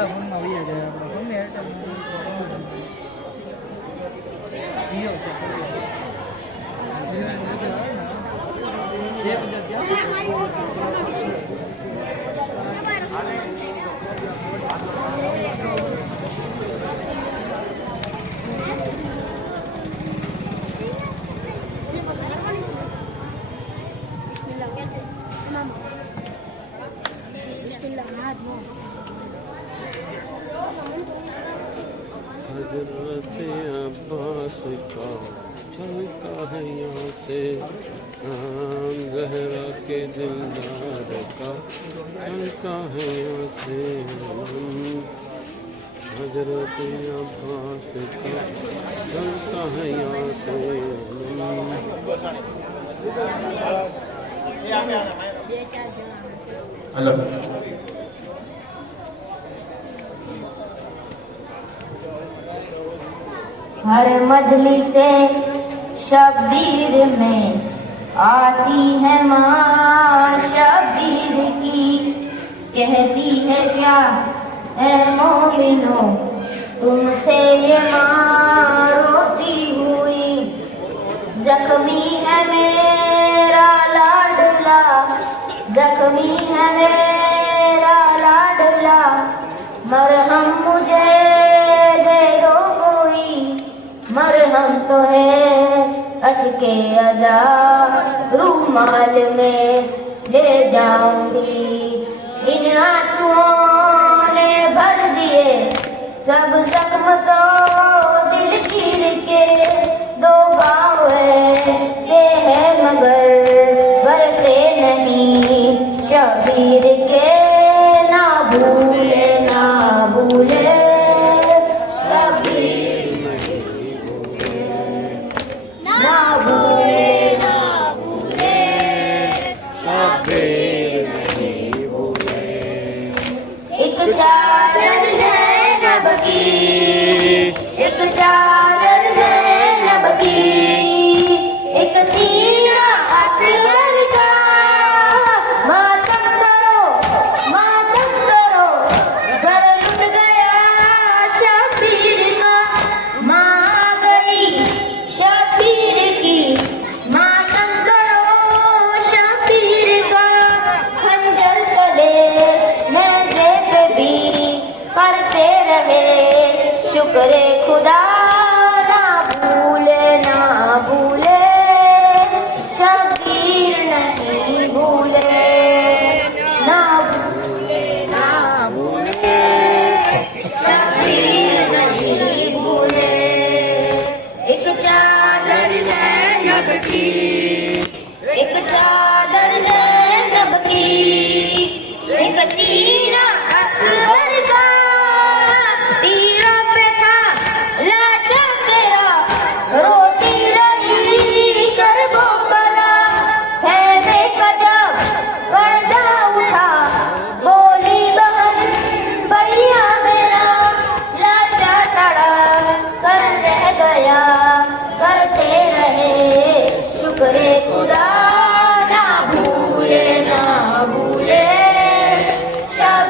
વોડાફોનમાં વયા જાય આપણે ગમે એરટેલ જીઓ છે જીઓની નજર આવે ને 1000 हजरत अब्बास का चलता है यहाँ से नाम जहरा के दिलदार का चलता है यहाँ से हजरत अब्बास का चलता है यहाँ से हेलो हर मजलिसे शब्बीर में आती है माँ शब्बीर की, कहती है क्या है मोमिनो तुमसे ये माँ रोती हुई, जख्मी है मेरा लाडला, जख्मी है मेरा लाडला, मरहम मुझे दे दो कोई, मरहम तो है अश्के अदा, रूमाल में ले जाऊंगी, इन आंसुओं ने भर दिए सब जख्म तो दिल चीर के, दो गाँव से है मगर बरते नहीं शबीर के, ना भूले ना भूले शबीर ना भूले ना भूले शबीर नहीं भूले। एक चादर ज़ैनब की, एक चादर ज़ैनब की, एक सीना अकबर का, मातम करो घर लुट गया शबीर का, माँ गई शबीर की, मातम करो शबीर का, खंजर तले नेज़े पे भी करते रहे शुक्रे खुदा, ना भूले शबीर नहीं भूले, ना भूले शबीर नहीं भूले। एक चादर ज़ैनब की, एक चादर ज़ैनब की, एक सीना अकबर का, तीरों पे था लाशा तेरा, रोती रही करबला, फैज़े का जब पर्दा उठा, बोली बहन भैया मेरा, लाशा तड़ा कर रह गया, करते रहे शुक्रे खुदा, ना भूले शबीर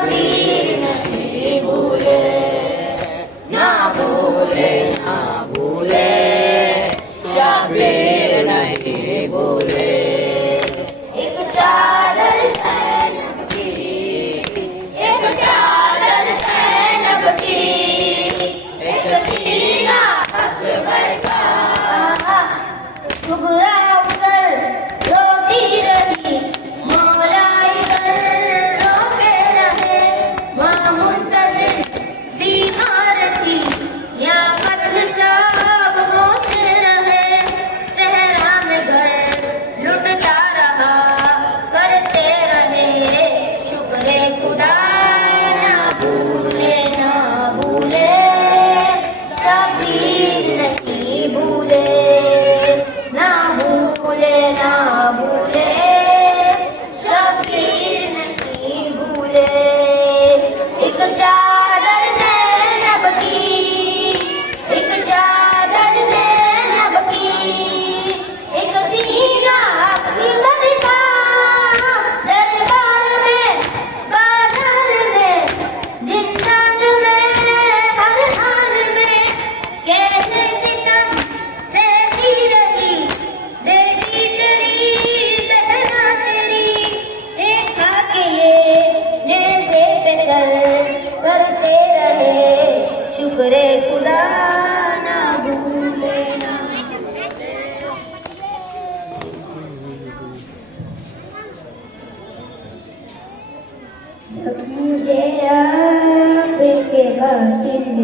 मुझे आपके कातिल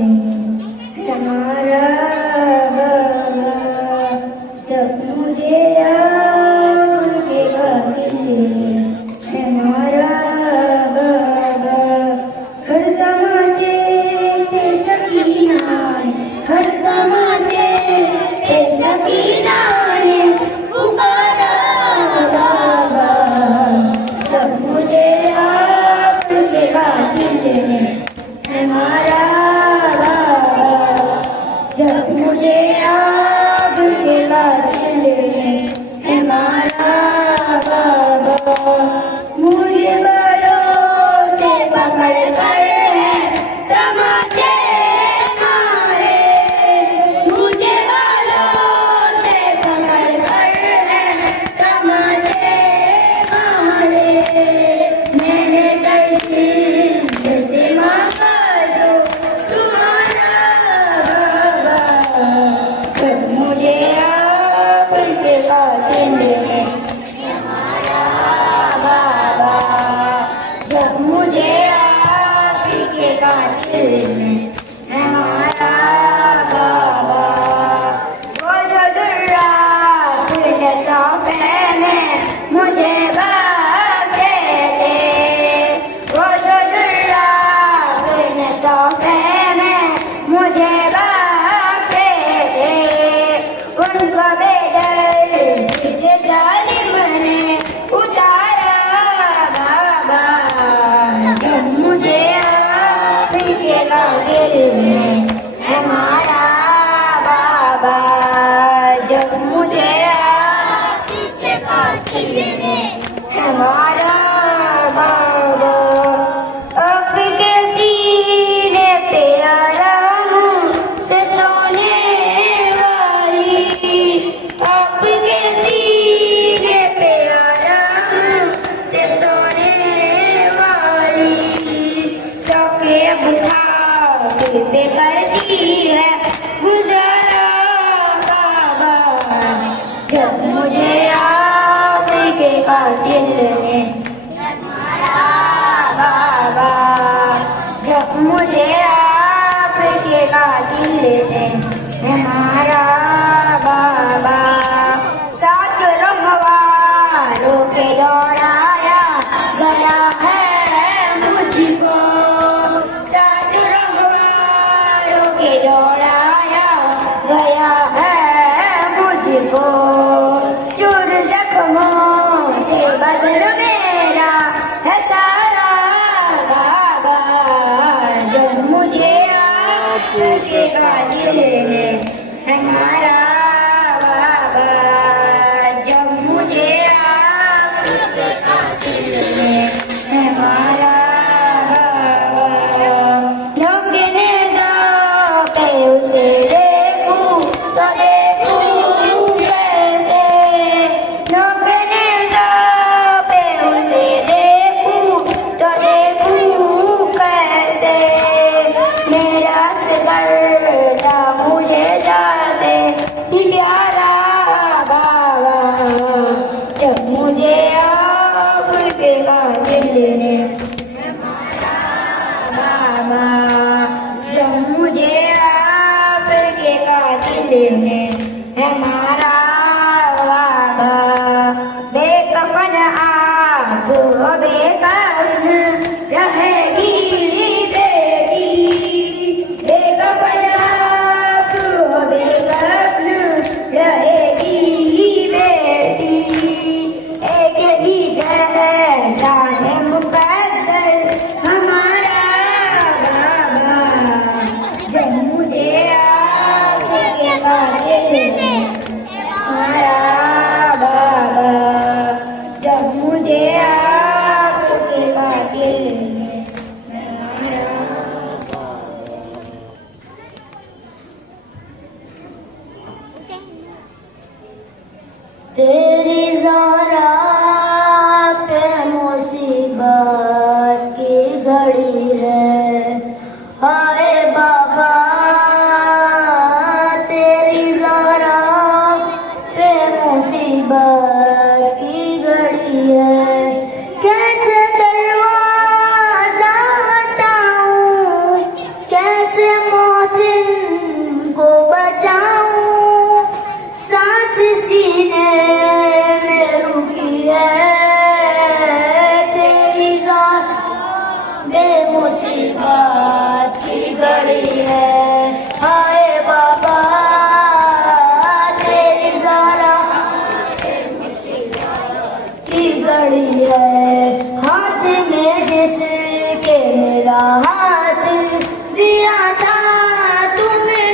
हमारा बाबा, जब मुझे आपके कातिल हमारा बाबा, हर तमाचे ते सकीना, हर तमाचे ते सकीना ने पुकारा बाबा, जब मुझे आपके कातिल हमारा बाबा, जब मुझे आपके कातिल हमारा बाबा, मुझे बालों से पकड़ कर है तमाचे मारे, मुझे बालों से पकड़ कर है तमाचे मारे, मैंने सर से मांगा जो तुम्हारा बाबा, जब मुझे आपके कातिल हमारा बाबा, जब मुझे आपके कातिल हमारा बाबा, वो जो दुर्रा तुझे तोहफे में मुझे बाके दे, वो जो दुर्रा तुझे तोहफे में मुझे बाके दे, उनको बेदर्दी से जालिम ने उतारा बाबा, जब मुझे आपके कातिल हमारा बाबा, जब मुझे आपके कातिल हमारा बाबा, आपके सीने पे आराम से सोने वाली, आपके सीने पे आराम से सोने वाली, सौके बुखार पे करती है गुजारा बाबा, जब मुझे आपके कातिल हमारा बाबा, जब मुझे आपके कातिल हमारा बाबा, साथ रखवारों के दौड़ाया गया है मुझको, साथ रखवारों के दौड़ाया गया है मुझको, चूर जख्मों से बदन मेरा है सारा बाबा, जब मुझे आपके कातिल हमारा बाबा, जब मुझे आपके कातिल हमारा बाबा, लोगने पे उसे देखूं तो देखूं कैसे, लोगने पे उसे देखूं तो देखूं कैसे, मेरा सिकरदा मुझे जासे ही प्यारा बाबा, जब मुझे आपके कातिल हमारा बाबा, जब मुझे आपके कातिल हमारा बाबा, बेकफन आप बेकफन रहेगी बेटी, बेकफन आप बेकफन रहेगी बेटी, एक ही जैसा है मुकद्दर हमारा बाबा, जब मुझे आपके कातिल हमारा बाबा, जब मुझे आपके कातिल का हाथ दिया था तुमने,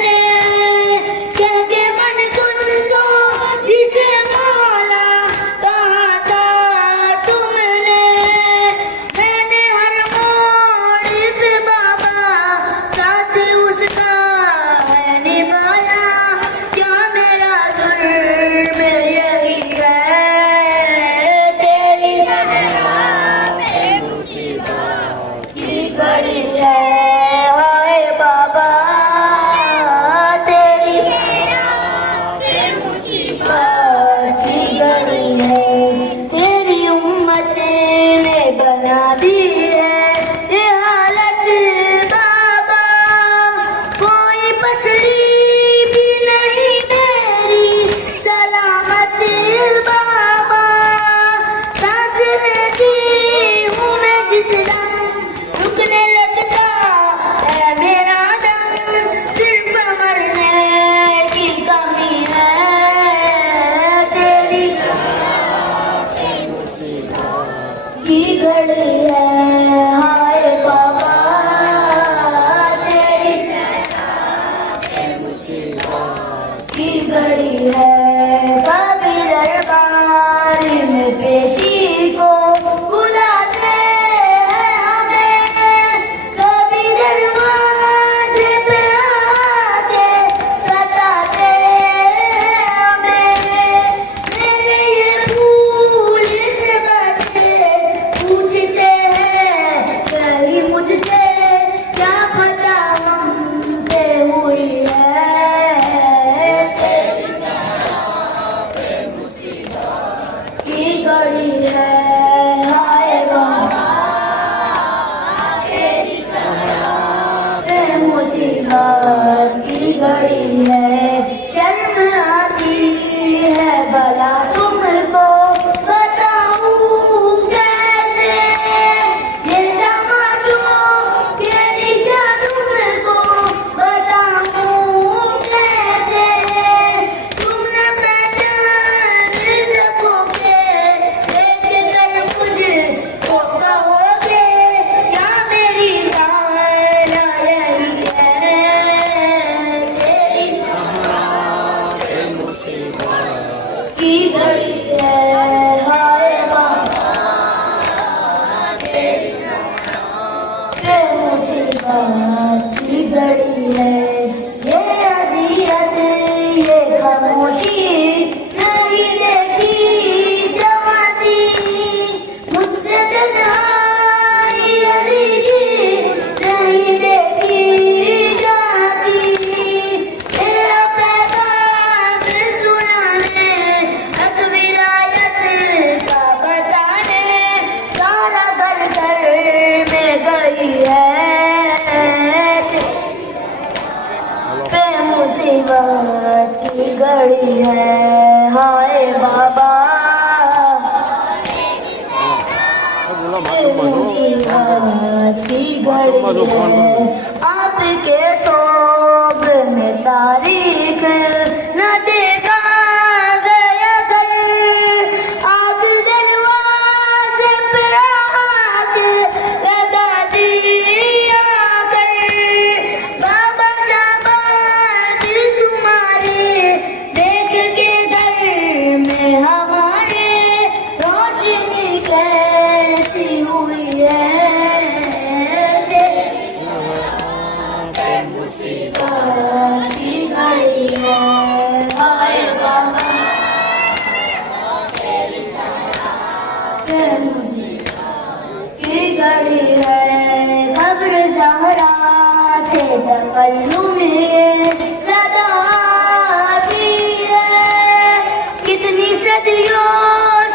कह के मन तुझको जिसे मौला कहा था तुमने। मैंने हर मोड़ पे बाबा साथ उसका है निभाया, क्या मेरा जुर्म यही है? तेरी सजा पे मुसीबत की घड़ी है, हाय बाबा तेरी मुसीबत की घड़ी है। तेरी उम्मत ने बना दी है ये हालत बाबा, कोई पसली भी नहीं मेरी सलामत बाबा। सांस लेती हूँ मैं जिस दम, रुकने लगता है मेरा दम, सिर्फ मरने की कमी है। तेरी की घड़ी है, हाय बाबा तेरी की घड़ी है। कभी दरबार में पेशी को बुलाते हैं हमें, कभी दरवाजे पे आके सताते हैं हमें। मेरे ये फूल से बचे पूछते हैं कहीं मुझसे, क्या पता हमसे हुई है? की घड़ी है, हाय बाबा तेरी मुसीबत की घड़ी है। शर्म आती है भला तुमको बताऊं कैसे, ये दमादों ये निशा तुमको बताऊं कैसे? तुमने पहचान सकोगे देख कर मुझको कहोगे, क्या मेरी साला यही है? तेरी की घड़ी है, हाय बाबा तेरी मुसीबत की घड़ी है। ये अज़ियत ये खामोशी नहीं देखी जमाती, मुझसे तन्हाई अली की नहीं देखी जाती। तेरा पैगाम सुनाने हक विलायत का बताने, सारा घर घर में गई है। पे मुसीबत की घड़ी है, हाय बाबा मुसीबत की घड़ी है। आपके सोब में तारीख न देखा गया घर, आग दरवाजे पे आके लगा दिया कर। बाबा जाबाज तुम्हारे देख के घर में हमारे रोशनी कैसी हुई है? मुसीबत की घड़ी है, हाय बाबा मुसीबत की घड़ी है। खबर ज़हरा से तकल्लुम में सदा आती है, कितनी सदियों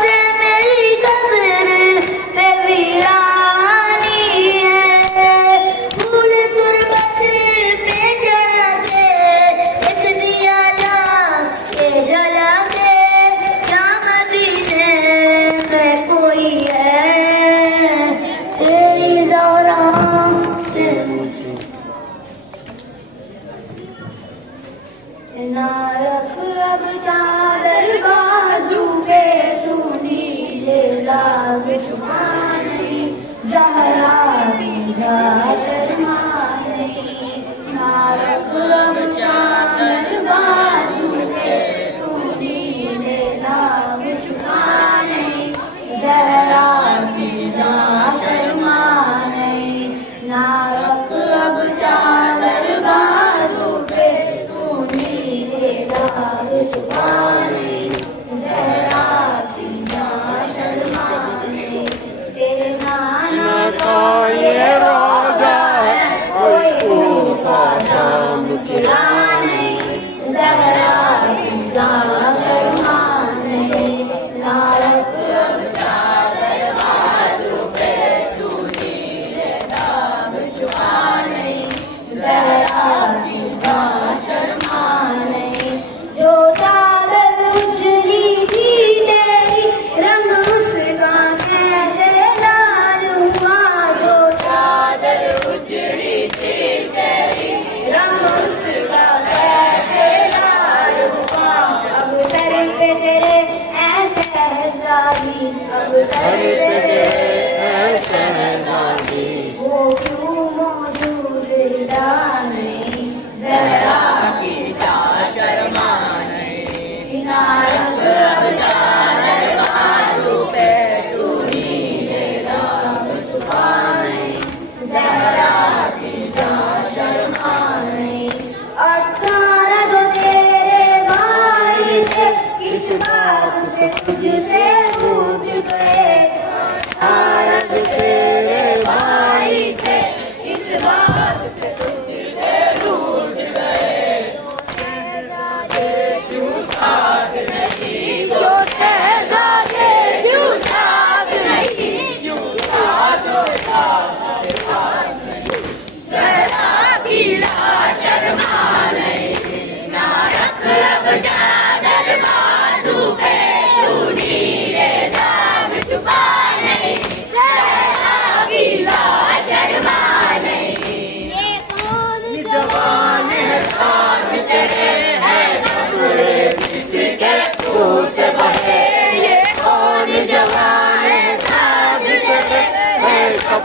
से मेरी कब्र पे वीरानी है। फूल तुरबत पे चढ़ा के एक दिया ला के जला के, क्या मदीने में कोई है? तेरी ज़हरा ना रख अब चादर बाजू पे, तू नीले लाग छुपानी ज़हरा की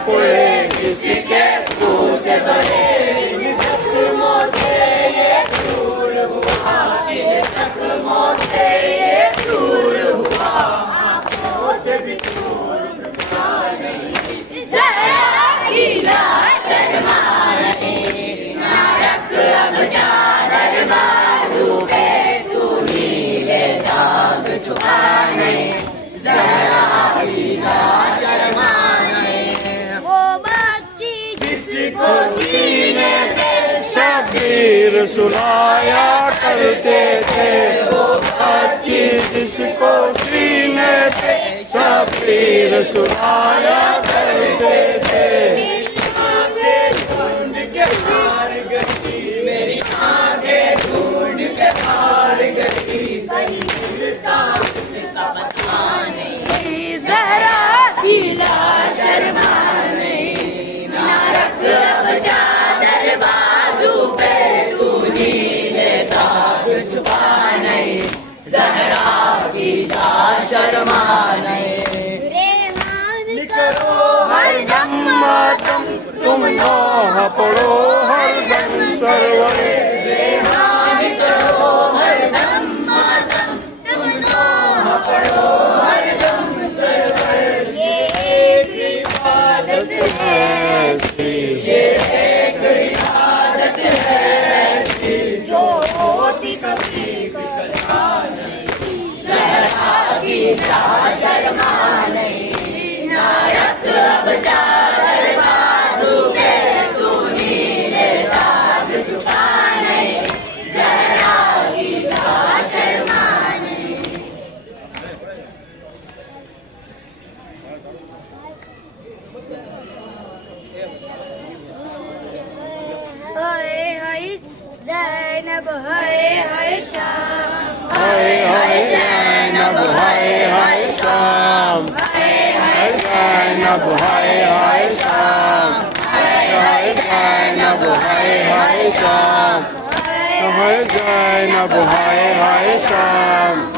पुढ़े किसके मुंह से बने इन जख्मों से ये दूर हुआ इन जख्मों से ये दूर हुआ आंखों से भी दूर हुआ नहीं जरा गीला शर्मा नहीं ना रख अब चादर बाजू पे तू नीले दाग छुपा नहीं जरा गीला शर्मा नहीं वो बच्ची जिसको सीने पे शबीर सुलाया करते थे वो बच्ची जिसको सीने पे शबीर सुलाया करते थे मेरी आंखें ढूंढ के हार गई जहरा गीला शर्मा नहीं ना रख अब चादर बाजू पे तू नीले दाग छुपा नहीं जहरा गीला शर्मा नहीं रेहान करो हर दम मातम तुम नौह पढ़ो हर दम सरवर रेहान करो हर दम मातम तुम नौह पढ़ो हर दम सरवर ये एक इबादत है ये एक इबादत है जो होती कभी कदा नहीं जहरा गीला शर्मा नहीं ना रख अब चादर बाजू पे तू नीले दाग छुपा नहीं जहरा गीला शर्मा नहीं हाय हाय ज़ैनब हाय हाय शाम हाय हाय ज़ैनब हाय हाय शाम हाय हाय ज़ैनब हाय हाय शाम हाय हाय ज़ैनब हाय हाय शाम हाय ज़ैनब हाय हाय शाम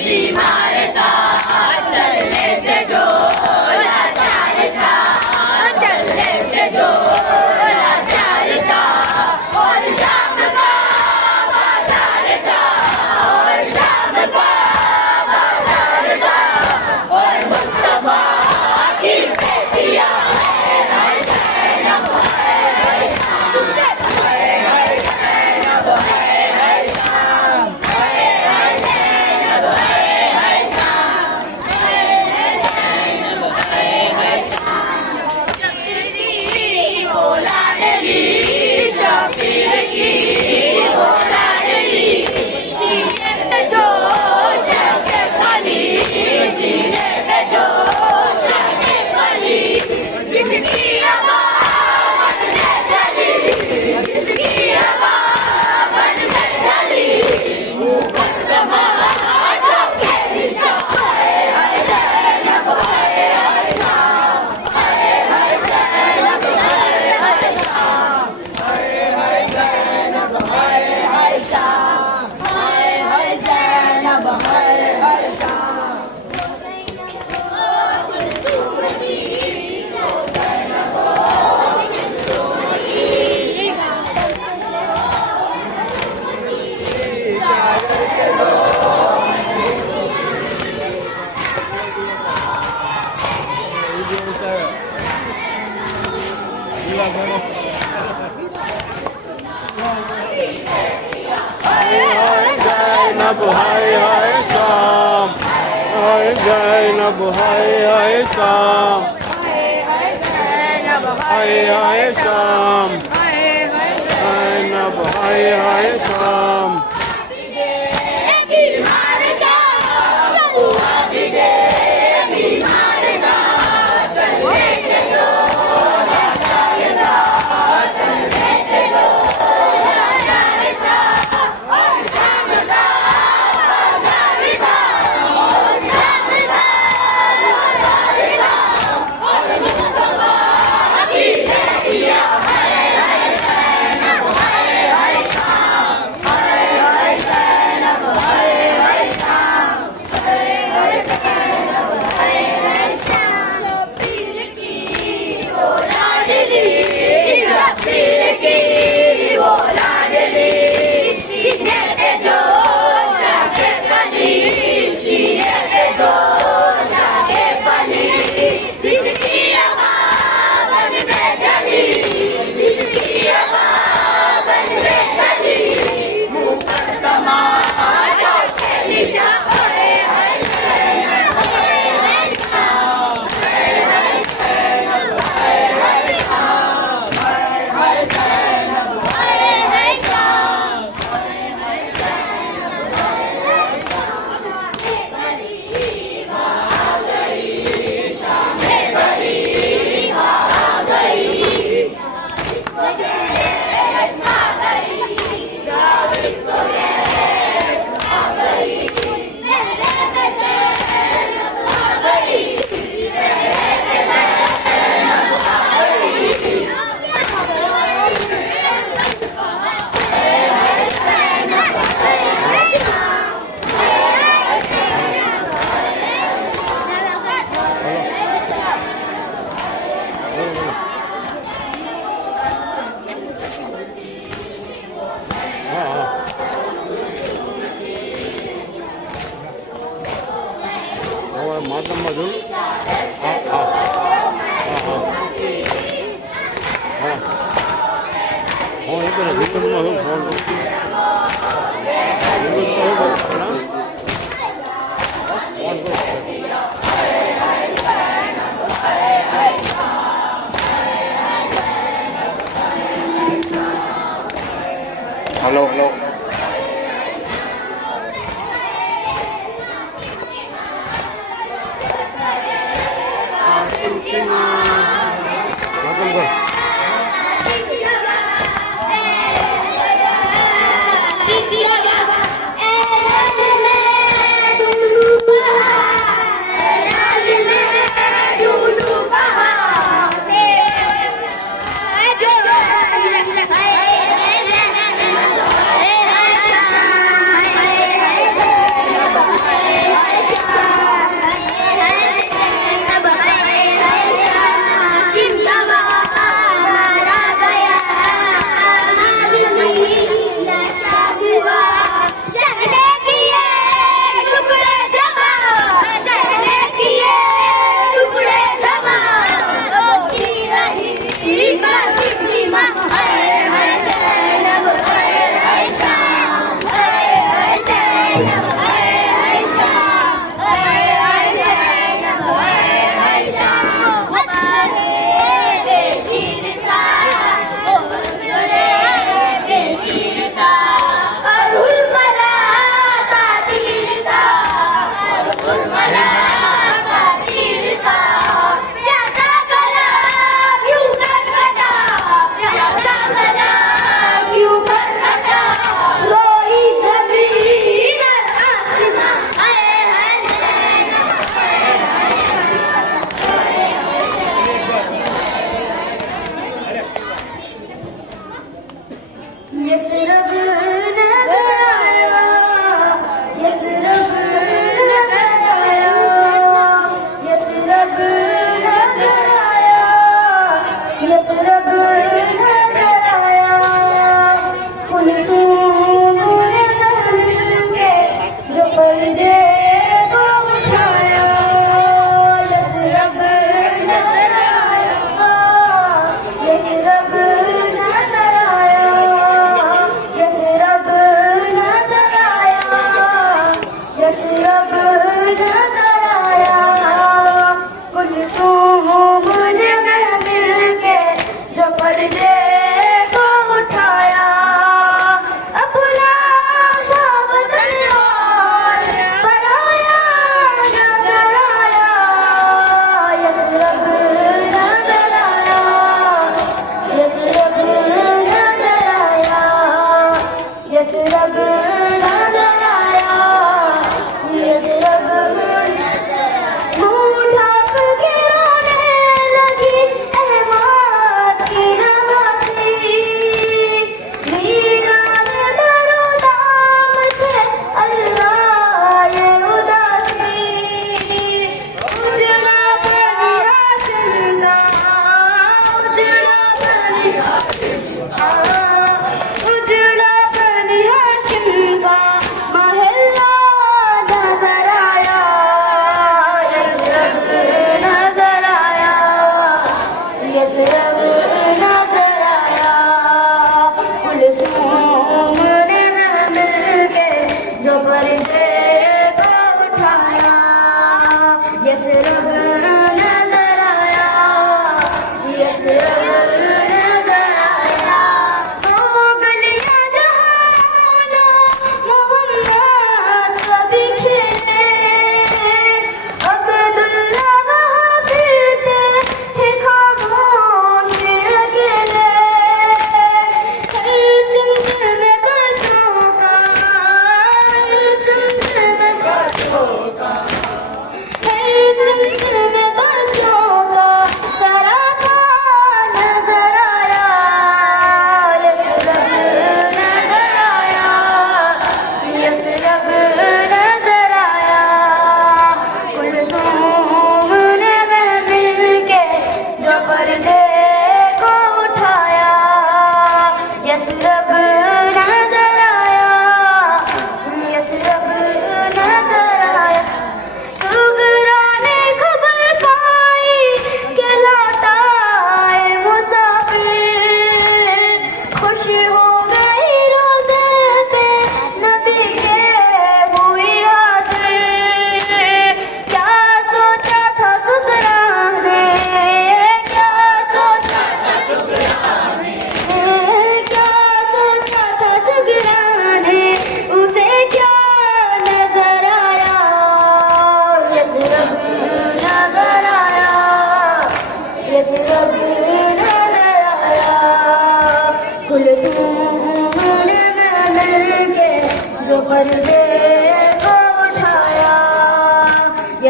बीमार था चलने से जो लाचार था चलने से जो लाचार था और शाम का बाजार था और शाम का बाजार था और मुस्तफा की बेटियां ज़ैनब हाय हाय शाम हाय ज़ैनब हाय हाय शाम हाय हाय शाम ज़ैनब हाय हाय शाम માતમમાં જોયું હા હા હા હા ફોન હતો ને દુકાનમાં હું ફોન કરું हेलो हेलो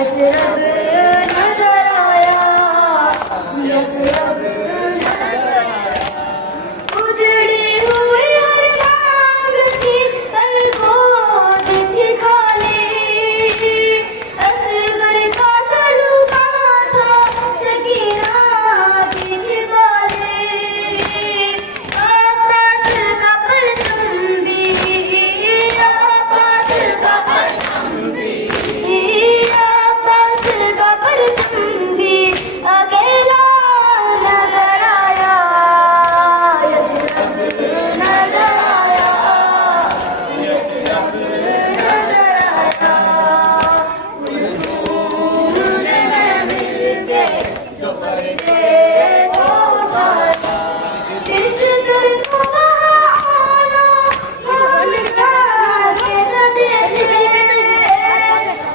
यसरब नजर आया, यसरब नजर आया। उजड़ी हुई हर मांग सी अलगोद थी खाली, असगर का सरू कहाँ था, सकीना की थी काली। आकाश का परचम भी, आकाश का परचम भी, आकाश का परचम भी अकेला नजर आया, यसरब नजर आया, यसरब नजर आया। कुलसूम ने मिलके जो पर्दे को उठाया, किस दर्द को आना भूल के सजे थे,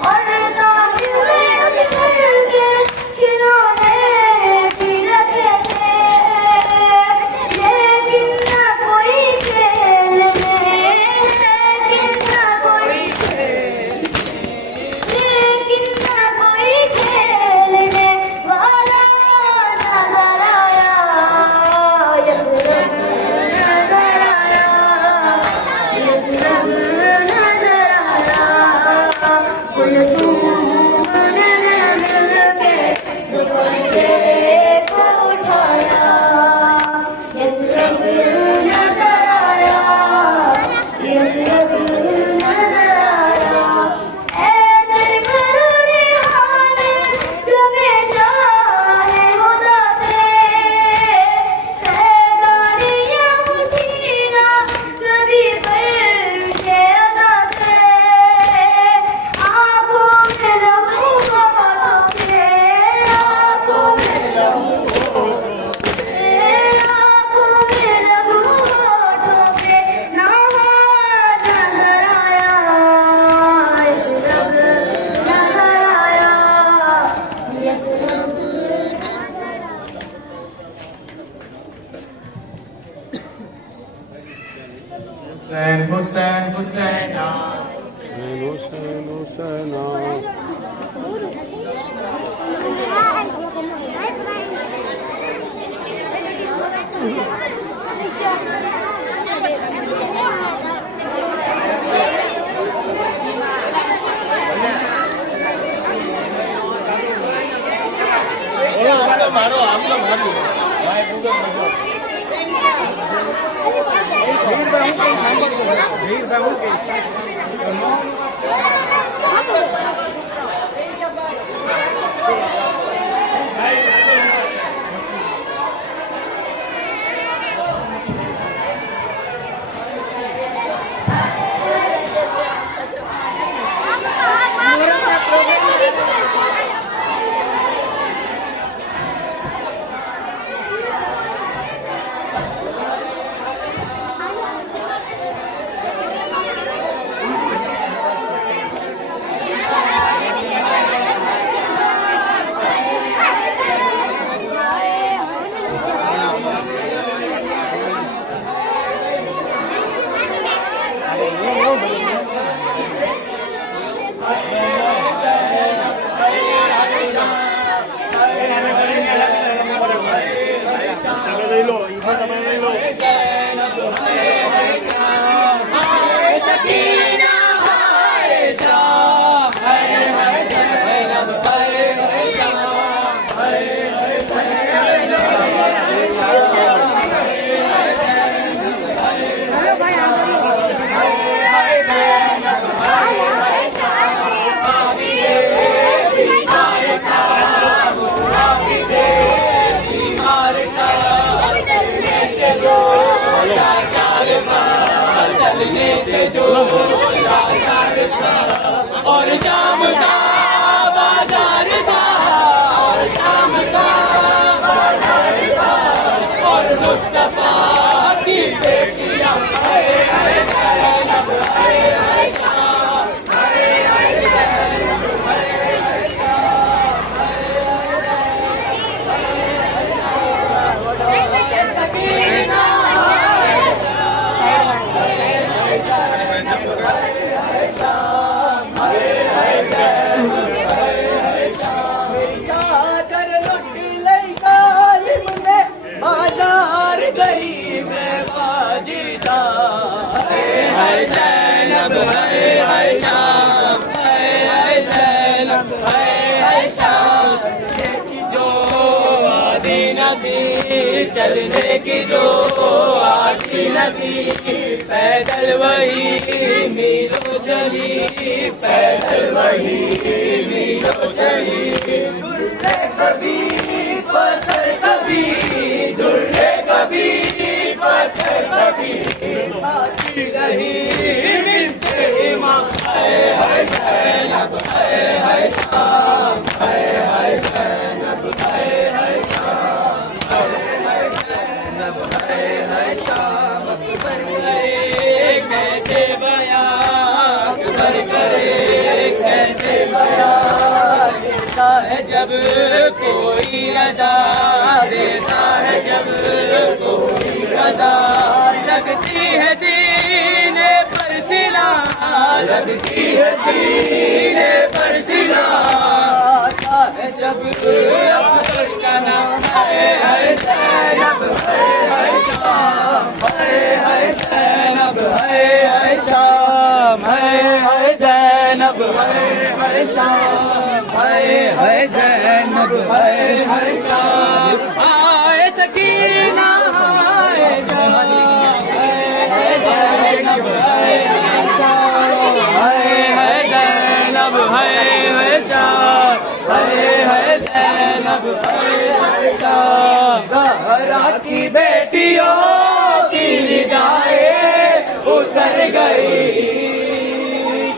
और ताहिर में घर के खिलौने भी रखे थे। लेकिन न कोई खेलने, लेकिन न कोई खेलने वाला नजर आया, यसरब नजर आया, यसरब नजर आया। कुलसूम ने मिलके जो पर्दे को उठाया, यसरब नजर आया, यसरब नजर आया। ऐसे मरूरी हाल गमे जाने खुदा से, सहगानियाँ उठी ना कभी फर्शे अदा से। आँखों में लहू होठों के, आँखों में लहू होठों के, आँखों में लहू होठों के नहा नजर आया, यसरब नजर आया, यसरब नजर आया। हुसैन हुसैन हुसैना हुसैन हुसैना अब है शाम की जो आदि नदी चलने की जो आदि नदी पैदल वही मीलों चली पैदल वही मीलों चली दुर्रे कभी पत्थर कभी दुर्रे कभी पत्थर कभी आती रही मिलते माँ है जैनब है शाम है जैनब है शाम है जैनब है शाम अकबर करे कैसे बयां अकबर करे कैसे बयां देता है जब कोई रजा देता है जब कोई रजा लगती है सीने पर सिला लगती है सीने पर सिला आता है जब अकबर का नाम है जैनब है शाम है जैनब है शाम है जैनब है शाम है जैनब है शाम आए सकीना आए शाम है जैनब है शाम है जैनब है शाम है जैनब है शाम ज़हरा की बेटियों की निगाहें उतर गई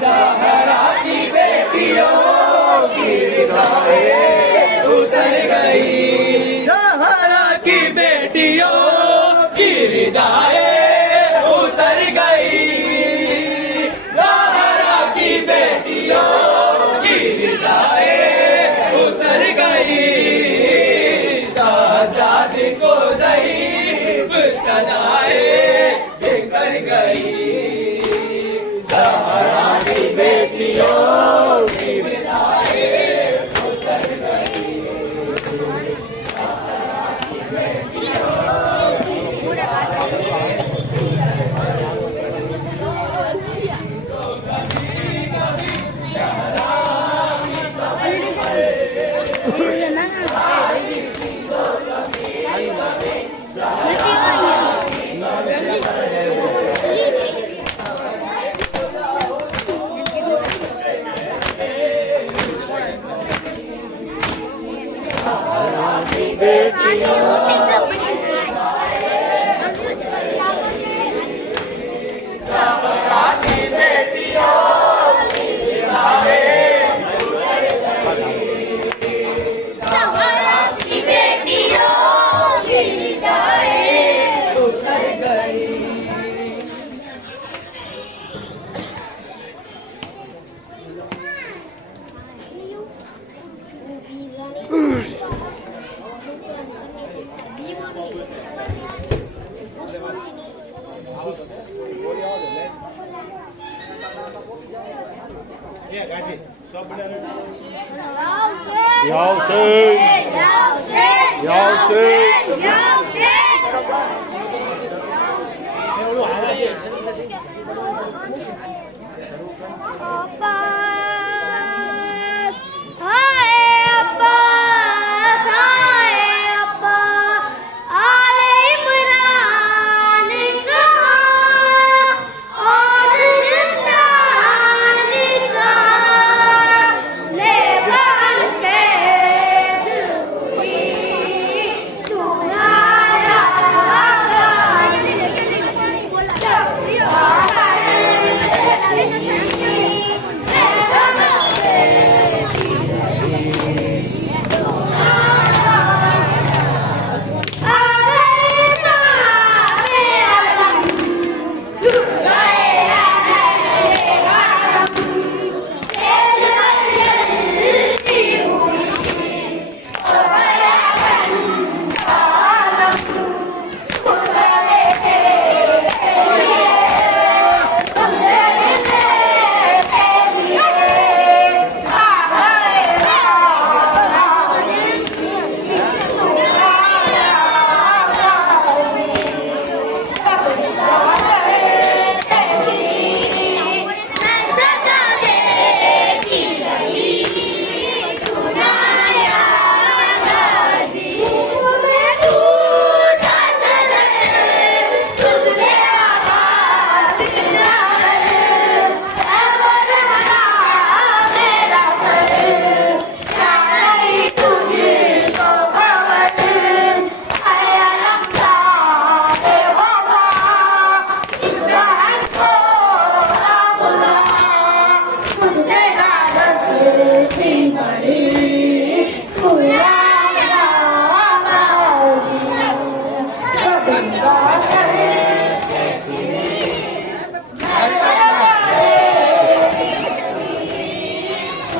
ज़हरा की बेटियों की निगाहें उतर गई ज़हरा की बेटियों की निगाहें उतर गई ज़हरा की बेटियों की निगाहें उतर गई साजाद को ज़हीब सजाए बिखर गई ज़हरा की बेटियों की निगाहें उतर गई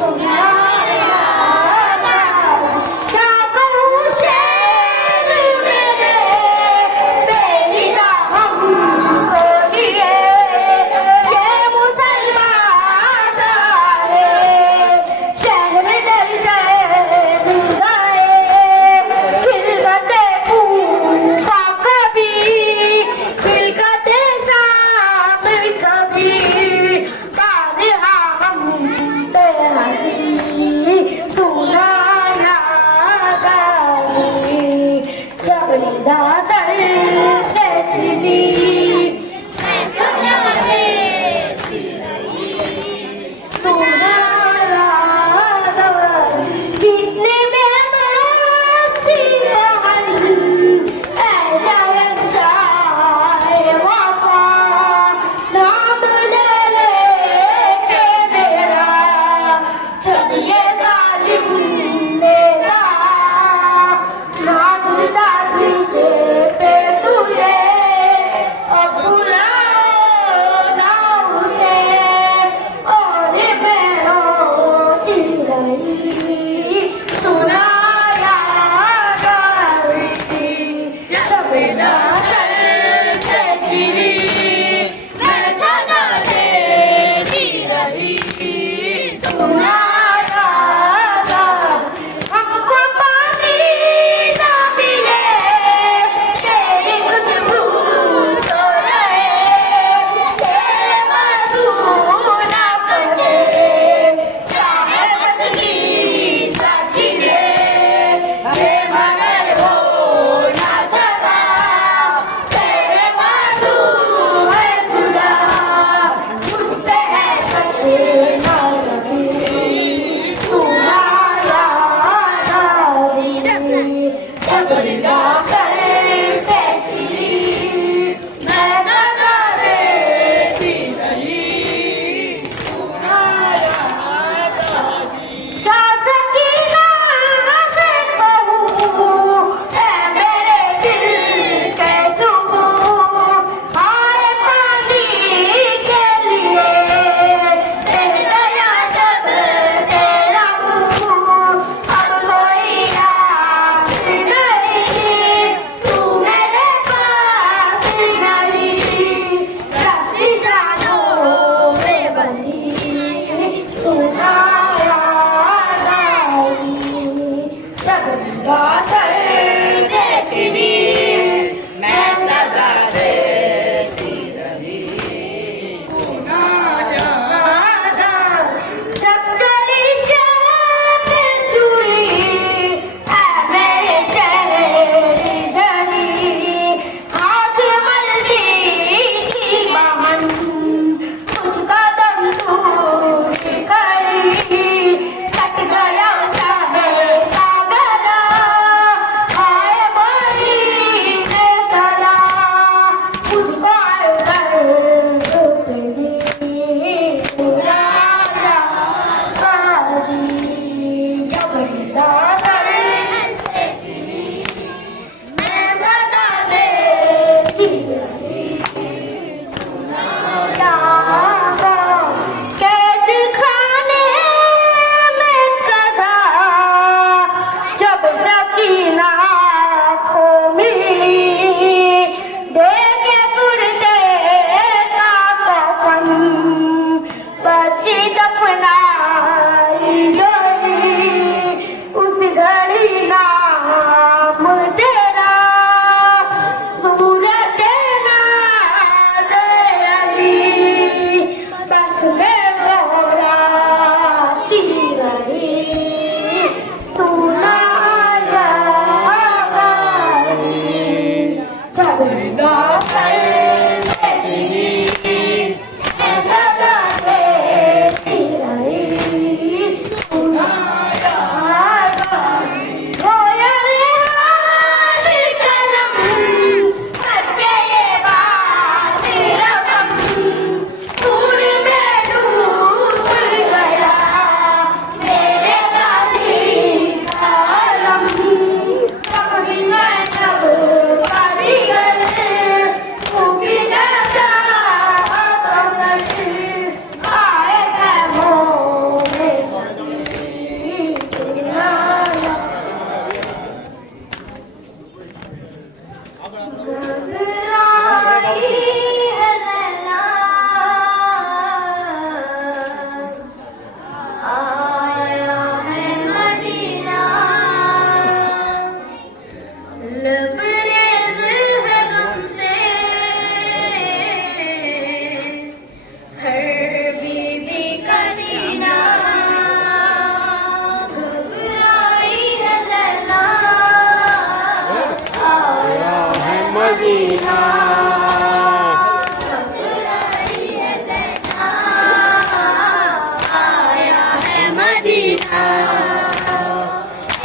Thank you.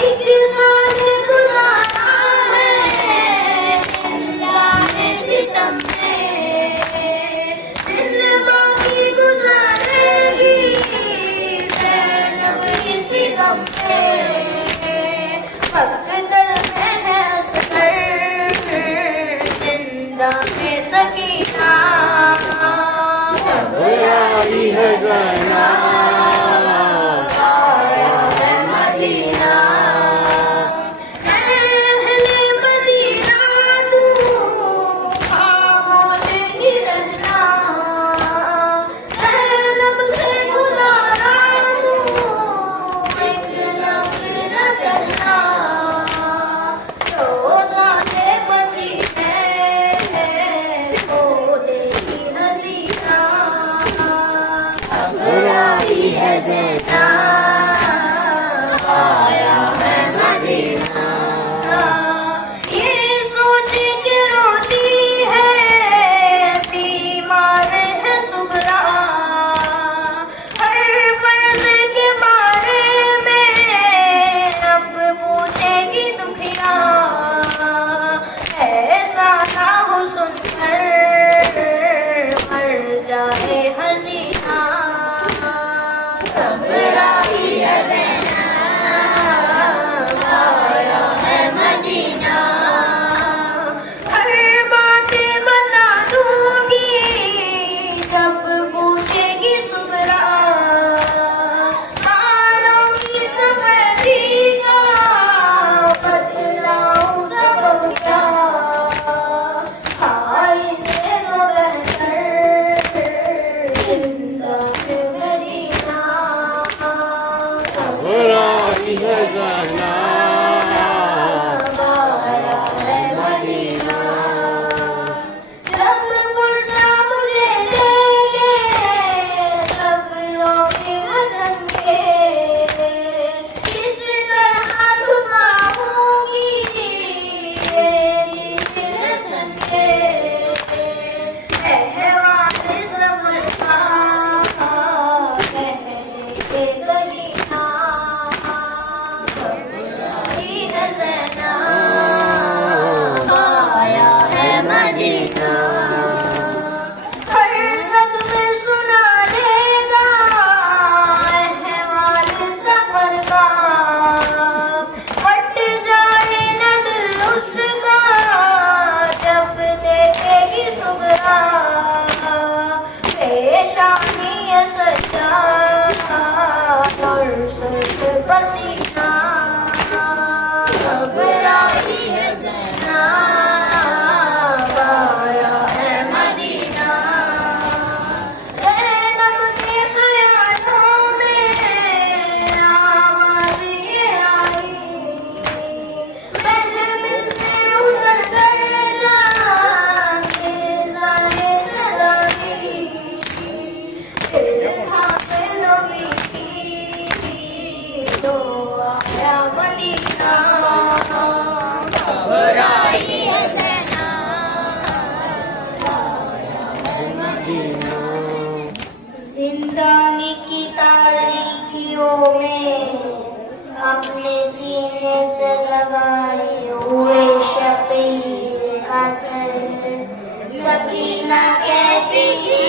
एक साथ गुजारा है जिंदाने सितम में, दिन बाकी गुजारेगी ज़ैनब इसी गम में। वक्त दर में है असगर जिंदा में सकीना, घबराई है ज़ैनब आया है मदीना। अहले मदीना तू खामोश ही रहना, ज़ैनब से गुजारा तू एक लम्हे न करना। रोज़ा से बची है भोले की हसीना, घबराई है ज़ैनब आया है मदीना। ये सोच के रोती है बीमार है सुगरा, हर फर्ज के बारे में अब पूछेगी दुखिया। ऐसा ना हो सुनकर मर जाए हसीना, घबराई है ज़ैनब आया है मदीना। हर बातें बता दूंगी जब पूछेगी सुगरा, बालों की सफेदी का बतलाऊं सबब क्या। हाय से तो बेहतर जिंदा है मदीना, घबराई है ज़ैनब आया है मदीना। जब मुर्दा मुझे देंगे सब लोग वतन के, इस तरह छुपाऊंगी मेरी रस्म के। एहवाल सब्र का कहने के कलीना, घबराई है ज़ैनब आया है मदीना। हर नग़्मे सुना देगा अहवाल सफ़र का, फट जाए न दिल उसका जब देखेगी सुगरा। पेशानी सजा और सुर्ख पसीना, घबराई है ज़ैनब आया है मदीना। ज़ैनब के ख़यालों में आवाज़ ये आई, महफ़िल से उतर कर जाके ज़ाले सलाई। फिर खाके नबी की तो आया मदीना, घबराई है ज़ैनब आया है मदीना। जिंदानी की तारीकियों में अपने सीने से लगाए हुए शफीर का सर, सकीना कहती थी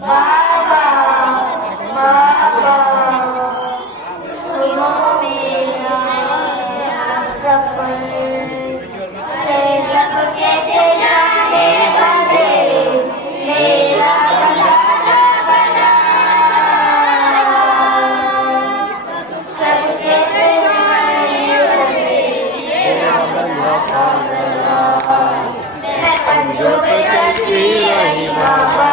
बाबा बाबा सुनो मेरा सफर। सब कहते जाने वाले मेरा बंदा बना, सब कहते जाने वाले मेरा बंदा बना। मैं पंजों पे चढ़ती रही बाबा,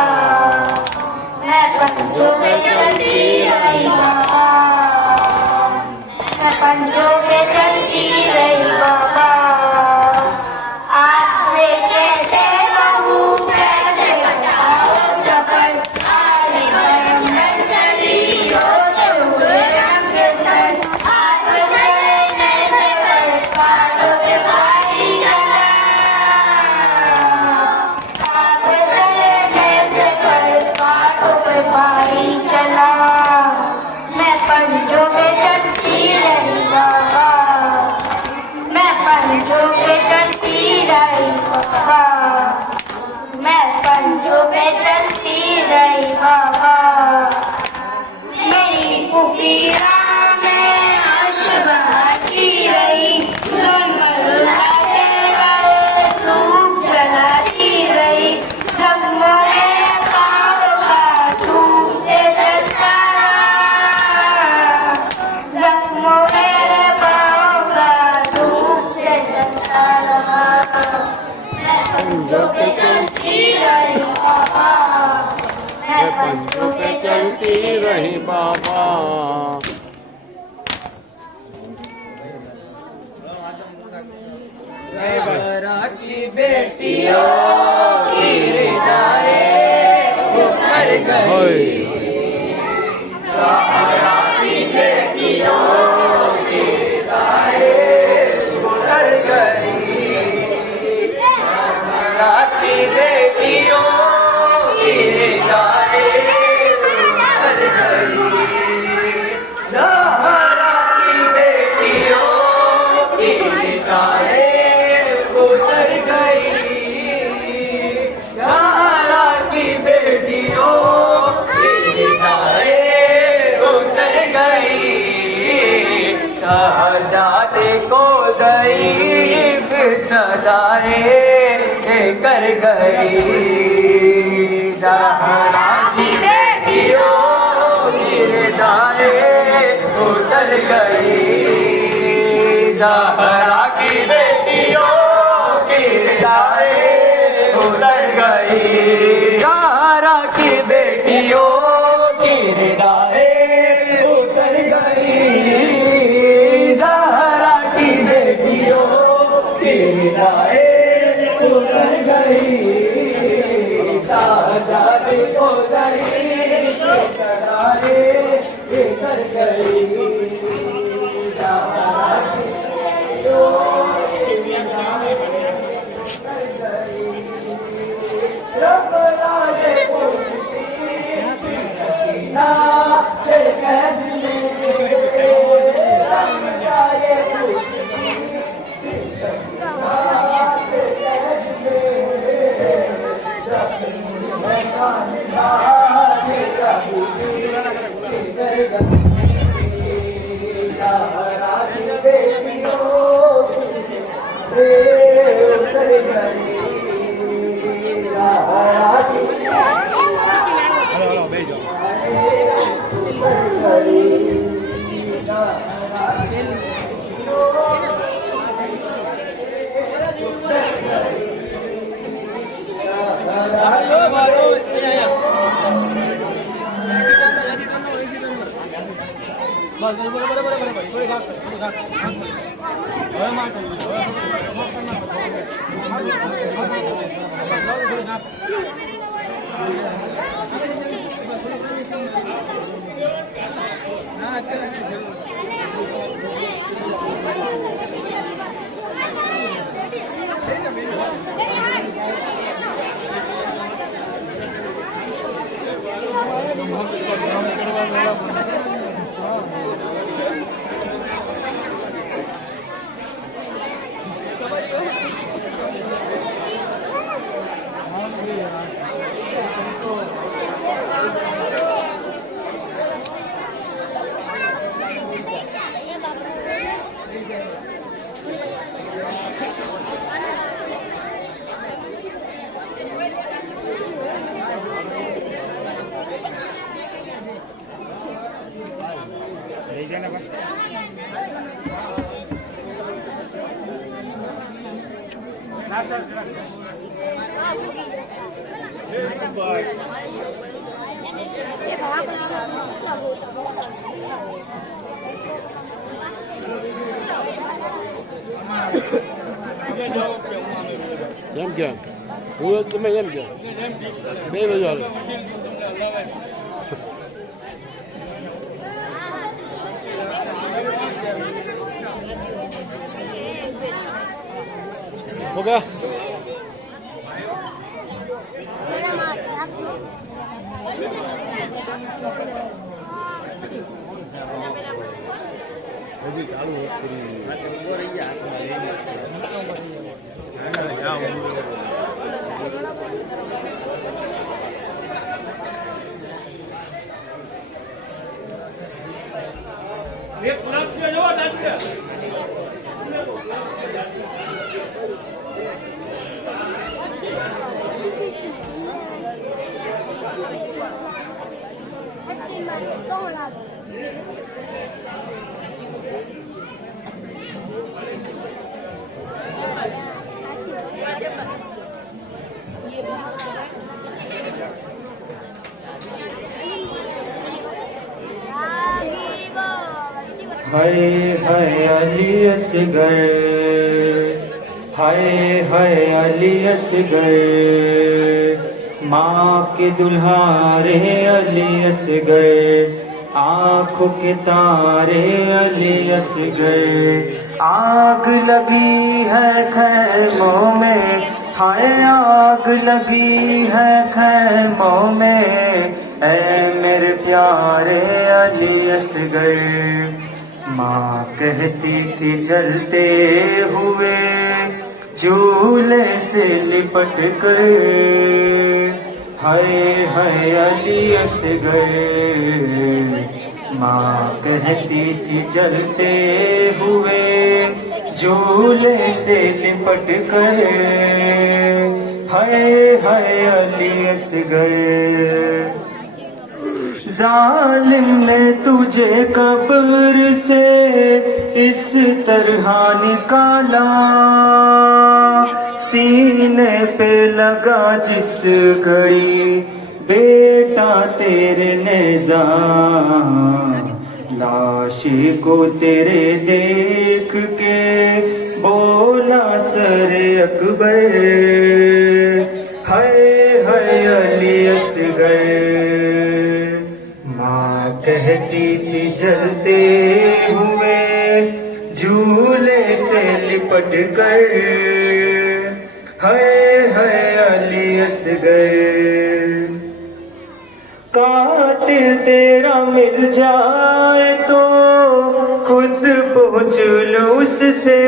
मुफीरा में आश बहाती रही, झुलझुलाते रहे, धूप जलाती रही, जगमगे पाँव का धूप से जलता रहा, जगमगे पाँव का धूप से जलता रहा। मैं पंजों पे चलती रही बाबा, मैं पंजों पे चलती रही बाबा। ज़हरा की बेटियों की रिदाएं उतर गई, ज़हरा की बेटियों की रिदाएं उतर गई, ज़हरा की बेटियों की रिदाएं उतर गई, ज़हरा की बेटियों की रिदाएं उतर गई, ज़हरा की बेटियों की रिदाएं उतर गई, शहजादे को ज़ईफ़ सदाएं कर गई, ज़हरा की बेटियों की रिदाएं उतर गई, ज़हरा की बेटियों की रिदाएं उतर गई, ज़हरा की बेटियों की रिदाएं उतर गई, ज़हरा की बेटियों की रिदाएं उतर गई, शहजादे को ज़ईफ़ सदाएं कर गई, ज़हरा की बेटियों की रिदाएं उतर गई, रब लाए पूछती सकीना के कैद में, रब लाए पूछती सकीना के कैद में, जब मैदान लाने कबूली कर गई, ज़हरा की बेटियों की उतर गई, ज़हरा की Em kìa, hứa cho mấy em kìa, bé bây giờ rồi. Ok. हाय हाय अली असगर, हाय हाय अली असगर, माँ के दुल्हारे अली असगर, आँखों के तारे अली असगर। आग लगी है खैमों में, हाय आग लगी है खैमों में, ऐ मेरे प्यारे अली असगर। माँ कहती थी जलते हुए झूले से लिपट कर, हाय हाय अली असगर। माँ कहती थी जलते हुए झूले से लिपट कर, हाय हाय अली असगर। जालिम ने तुझे कब्र से इस तरह निकाला, सीने पे लगा जिस घड़ी बेटा तेरे नेज़ा, लाशी को तेरे देख के बोला सरे अकबर, हाय हाय अली असगर। माँ कहती थी जलते हुए झूले से लिपट कर, हाय हाय अली असगर। कातिल तेरा मिल जाए तो खुद पूछ लो उससे,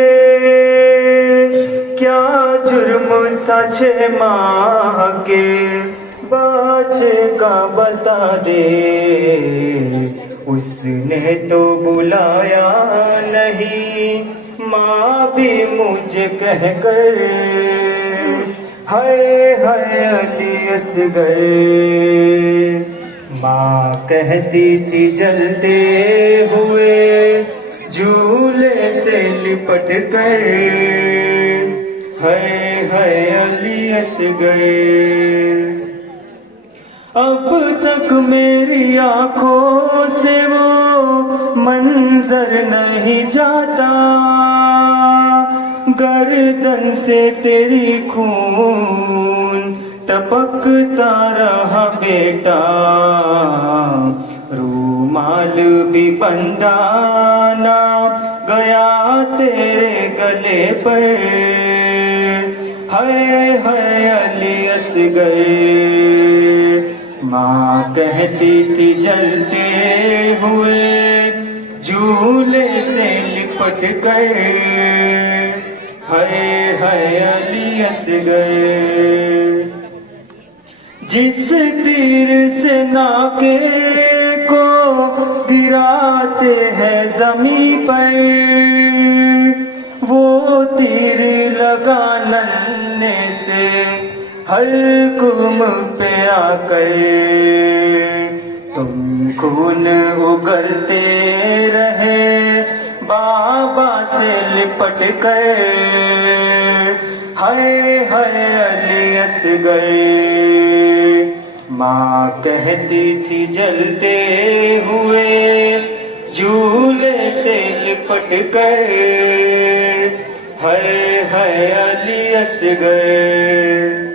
क्या जुर्म था 6 माह के बच्चे का बता दे। उसने तो बुलाया नहीं माँ भी मुझे कह कर, हाय हाय अली असगर। माँ कहती थी जलते हुए झूले से लिपट कर, हाय हाय अली असगर। अब तक मेरी आँखों से वो मंजर नहीं जाता, गर्दन से तेरी खून टपकता रहा बेटा, रूमाल भी बंधा ना गया तेरे गले पर, हाय हाय अली असगर। माँ कहती थी जलते हुए झूले से लिपट कर, हाय हाय अली असगर। जिस तीर से नाके को गिराते हैं जमी पर, वो तीर लगा नन्हे से हल्कुम पे आकर, तुम खून उगलते रहे बाबा से लिपट कर, हाय हाय अली असगर। माँ कहती थी जलते हुए झूले से लिपट कर, हाय हाय अली असगर।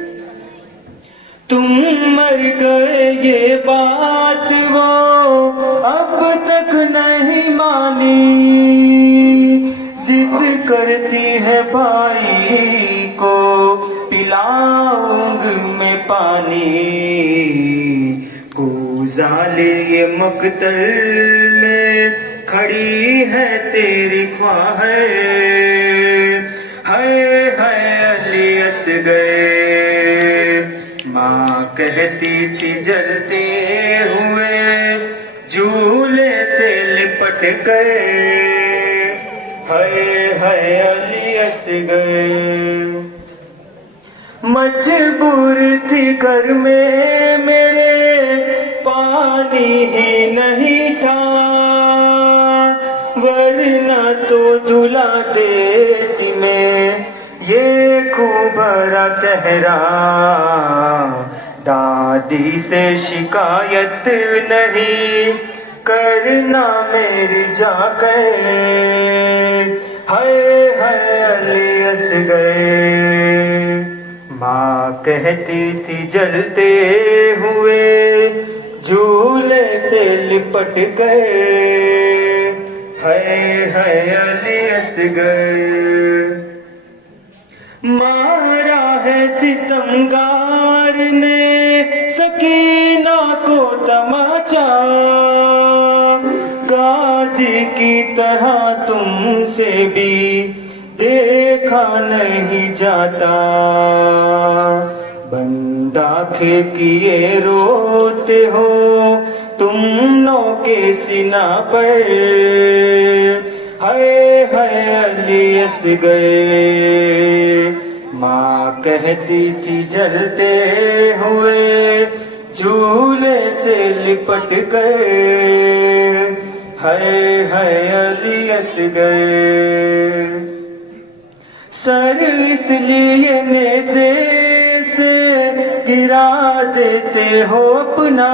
तुम मर गए ये बात वो अब तक नहीं मानी, जिद करती है भाई को पिलाऊंग मैं पानी, कूजाले ये मकतल में खड़ी है तेरी ख्वाहिश, हाय हाय अली असगर। माँ कहती थी जलते हुए झूले से लिपट कर, है अली असगर। मजबूर थी घर में मेरे, पानी ही नहीं था, वरना तो दुला देती मैं ये खूब भरा चेहरा। दादी से शिकायत नहीं करना मेरी जाकर, है अली असगर। माँ कहती थी जलते हुए झूले से लिपट गए, है अली असगर। मारा है सितमगार ने सकीना को तमाचा, गाजी की तरह तुमसे भी देखा नहीं जाता। बंद आंखें किए रोते हो तुम नो के सीना पर, है अली असगर। माँ कहती थी जलते हुए झूले से लिपट कर, है अली असगर। सर इसलिए नेज़े से गिरा देते हो अपना,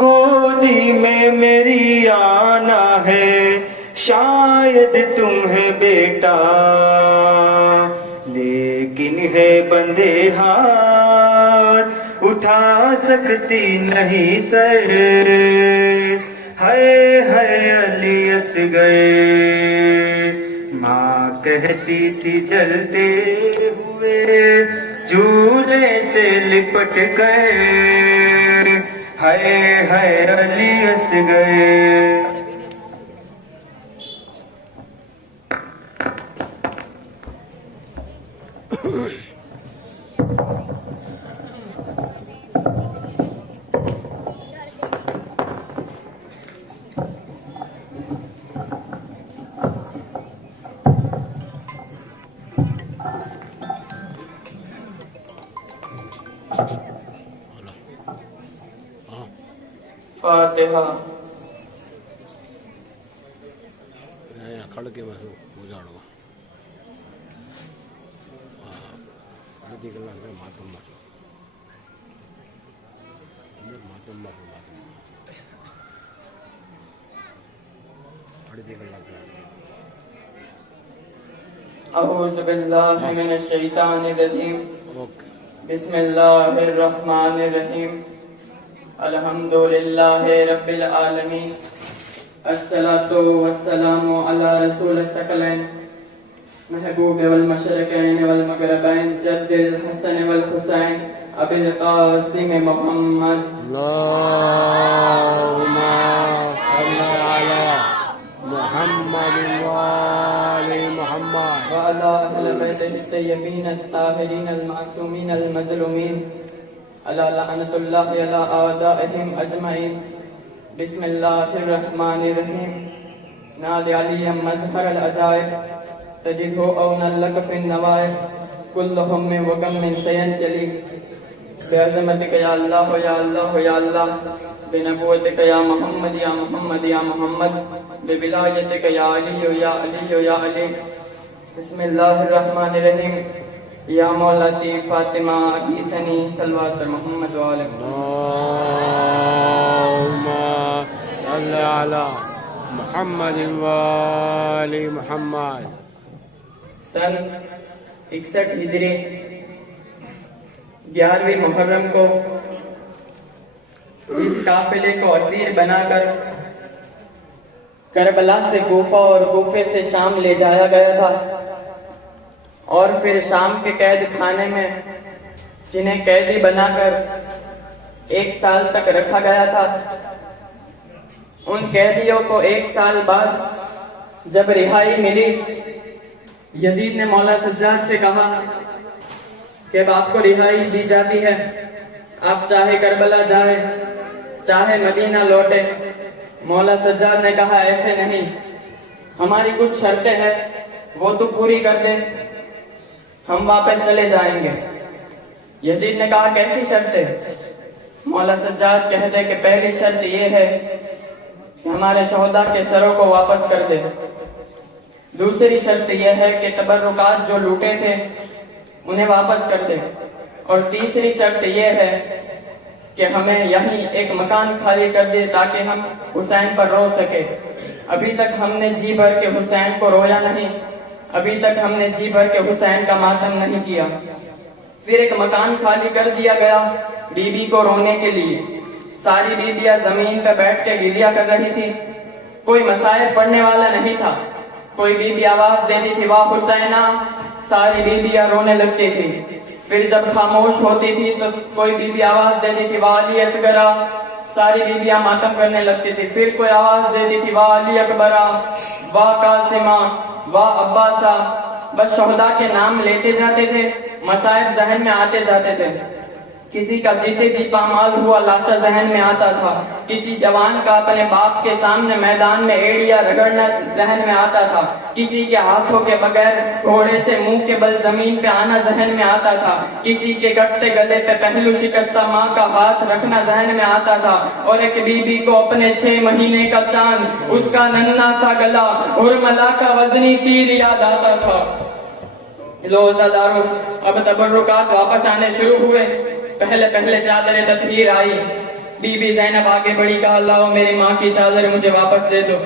गोदी में मेरी आना है शायद तुम्हें बेटा, लेकिन है बंदे हाथ उठा सकती नहीं सर, है अली असगर। माँ कहती थी जलते हुए झूले से लिपट कर, है अली असगर। फातिहा। खड़ के बस उजाड़ो मातम अऊज़ु बिल्लाहि मिनश शैतानिर रजीम। बिस्मिल्लाहिर रहमानिर रहीम। अल्हम्दुलिल्लाहि रब्बिल आलमीन। अस्सलातु वस्सलामु अला रसूलिस सकलैन महबूब वल मशरिकैन वल मगरिबैन जद्दिल हसन वल हुसैन अबिल कासिम मुहम्मद। अल्लाहुम्मा सल्ली अला मुहम्मद व आलि मुहम्मद व अला अहलि बैतिहि तय्यबीन अत्ताहिरीन अल मासूमीन अल मज़लूमीन अला लअनतुल्लाहि अला आदाइहिम अजमईन। बिस्मिल्लाहिर रहमानिर रहीम। नादि अलियम मज़हर अल अजाइब तजिदहु औनल लक फिन नवाइब कुल्लुहुम मिन वगम मिन सयंजली बेअज़मतिक या अल्लाह या अल्लाह या अल्लाह बिनबुव्वतिक या मोहम्मद या मोहम्मद या मोहम्मद बिविलायतिक या अली या अली या अली। बिस्मिल्लाहिर रहमानिर रहीम। या मौलाती फातिमा अकीसनी सल्लल्लाहु अलैहि मोहम्मद व आले मोहम्मद व आलि मोहम्मद। सन 61 हिजरी 11वीं मुहर्रम को इस काफिले को असीर बनाकर करबला से कूफा और कूफे से शाम ले जाया गया था और फिर शाम के कैद खाने में जिन्हें कैदी बनाकर 1 साल तक रखा गया था, उन कैदियों को 1 साल बाद जब रिहाई मिली, यजीद ने मौला सज्जाद से कहा कि अब आपको रिहाई दी जाती है, आप चाहे करबला जाए चाहे मदीना लौटे, मौला सज्जाद ने कहा, ऐसे नहीं, हमारी कुछ शर्तें हैं, वो तो पूरी कर दे, हम वापस चले जाएंगे। यजीद ने कहा, कैसी शर्तें? मौला सज्जाद कहते कि पहली शर्त ये है कि हमारे शोहदा के सरों को वापस कर दे। दूसरी शर्त यह है कि तबर्रुकात जो लूटे थे उन्हें वापस कर दे। और तीसरी शर्त यह है कि हमें यहीं एक मकान खाली कर दे ताकि हम हुसैन पर रो सके। अभी तक हमने जी भर के हुसैन को रोया नहीं, अभी तक हमने जी भर के हुसैन का मातम नहीं किया। फिर एक मकान खाली कर दिया गया बीबी को रोने के लिए। सारी बीबियां जमीन पर बैठ के गिलिया कर रही थी। कोई मसाइल पढ़ने वाला नहीं था। कोई बीबी आवाज देती थी, वाह हुसैना, सारी बीबियां रोने लगती थी। फिर जब खामोश होती थी तो कोई बीबी आवाज देती थी, वाह अली असगरा, सारी बीबियां मातम करने लगती थी। फिर कोई आवाज देती थी, वाह अली अकबरा, वाह कासिमा, वाह अब्बासा। बस शोहदा के नाम लेते जाते थे, मसाइब जहन में आते जाते थे। किसी का जीते जी पामाल हुआ लाशा जहन में आता था। किसी जवान का अपने बाप के सामने मैदान में एड़िया रगड़ना जहन में आता था। किसी के हाथों के बगैर घोड़े से मुंह के बल जमीन पे आना जहन में आता था। किसी के गट्टे गले पे पहलू शिकस्ता माँ का हाथ रखना जहन में आता था। और एक बीबी को अपने 6 महीने का चांद, उसका नन्हा सा गला और मला का वजनी तीर याद आता था। लोज़ादारों, अब तबर्रुकात वापस आने शुरू हुए। पहले पहले चादरें तत्हीर आई। बीबी जैनब आगे बढ़ी, कहा, अल्लाह मेरी माँ की चादर मुझे वापस दे दो।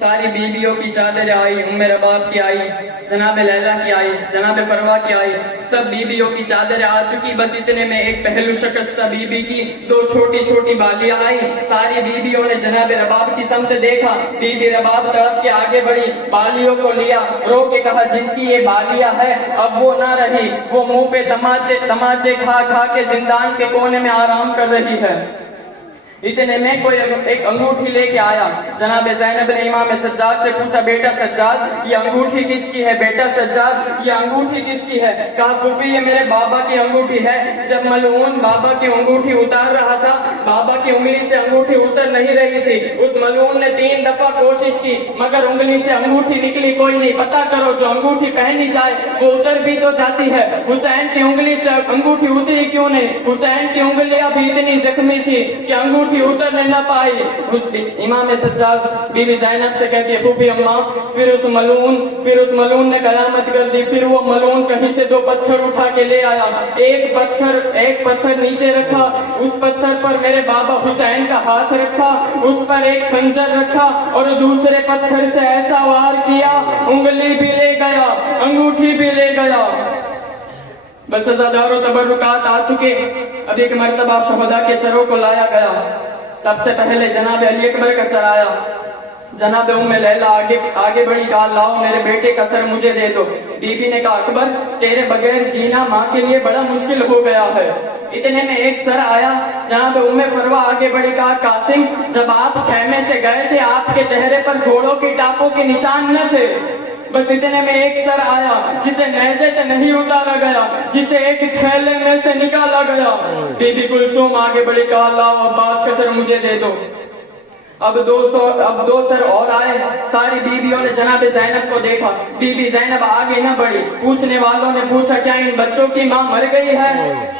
सारी बीबियों की चादरें आई। उम्मे रबाब की आई, जनाब लैला की आई, जनाब फरवा की आई। सब बीबियों की चादरें आ चुकी। बस इतने में एक पहलू शिकस्ता बीबी की 2 छोटी छोटी बालियां आई। सारी बीबियों ने जनाब रबाब की समत देखा। बीबी रबाब तड़प के आगे बढ़ी, बालियों को लिया, रो के कहा, जिसकी ये बालियां है अब वो ना रही, वो मुंह पे तमाचे खा खा के जिंदान के कोने में आराम कर रही है। इतने में कोई एक अंगूठी लेके आया। जनाब ज़ैनब ने इमाम सज्जाद से पूछा, बेटा सज्जाद, ये अंगूठी किसकी है? बेटा सज्जाद, ये अंगूठी किसकी है? कहा, फूफी, ये मेरे बाबा की अंगूठी है। जब मलऊन बाबा की अंगूठी उतार रहा था, बाबा की उंगली से अंगूठी उतर नहीं रही थी। उस मलऊन ने 3 दफा कोशिश की, मगर उंगली से अंगूठी निकली कोई नहीं। पता करो, जो अंगूठी पहनी जाए वो उतर भी तो जाती है। हुसैन की उंगली से अंगूठी उतरी क्यों नहीं? हुसैन की उंगलियां भी इतनी जख्मी थी कि अंगूठी उतरने न पाई। इमाम सज्जाद बीबी ज़ैनब से कहती है, फूफी अम्मा, फिर उस मलून ने कयामत कर दी। फिर वो मलून कहीं से 2 पत्थर उठा के ले आया। एक पत्थर नीचे रखा, उस पत्थर पर मेरे बाबा हुसैन का हाथ रखा, उस पर एक खंजर रखा और दूसरे पत्थर से ऐसा वार किया, उंगली भी ले गया, अंगूठी भी ले गया। बस सजादारों, तबर्रुकात आ चुके। अब एक मर्तबा शोहदा के सरों को लाया गया। सबसे पहले जनाब अली अकबर का सर आया। जनाब उम्मे लैला आगे बढ़ी, कहा, लाओ मेरे बेटे का सर मुझे दे दो। बीबी ने कहा, अकबर, तेरे बगैर जीना माँ के लिए बड़ा मुश्किल हो गया है। इतने में एक सर आया। जनाब उम्मे फरवा आगे बढ़ी, कहा, कासिम, जब आप खेमे से गए थे आपके चेहरे पर घोड़ों की टापों के निशान न थे। बस इतने में एक सर आया जिसे नेज़े से नहीं उतारा गया, जिसे एक थैले में से निकाला गया। बीबी कुलसूम आगे बढ़ी, कहा, लाओ अब्बास का सर मुझे दे दो। अब 2 सर और आए। सारी बीबियों ने जनाब ज़ैनब को देखा। बीबी ज़ैनब आगे न बढ़ी। पूछने वालों ने पूछा, क्या इन बच्चों की माँ मर गई है?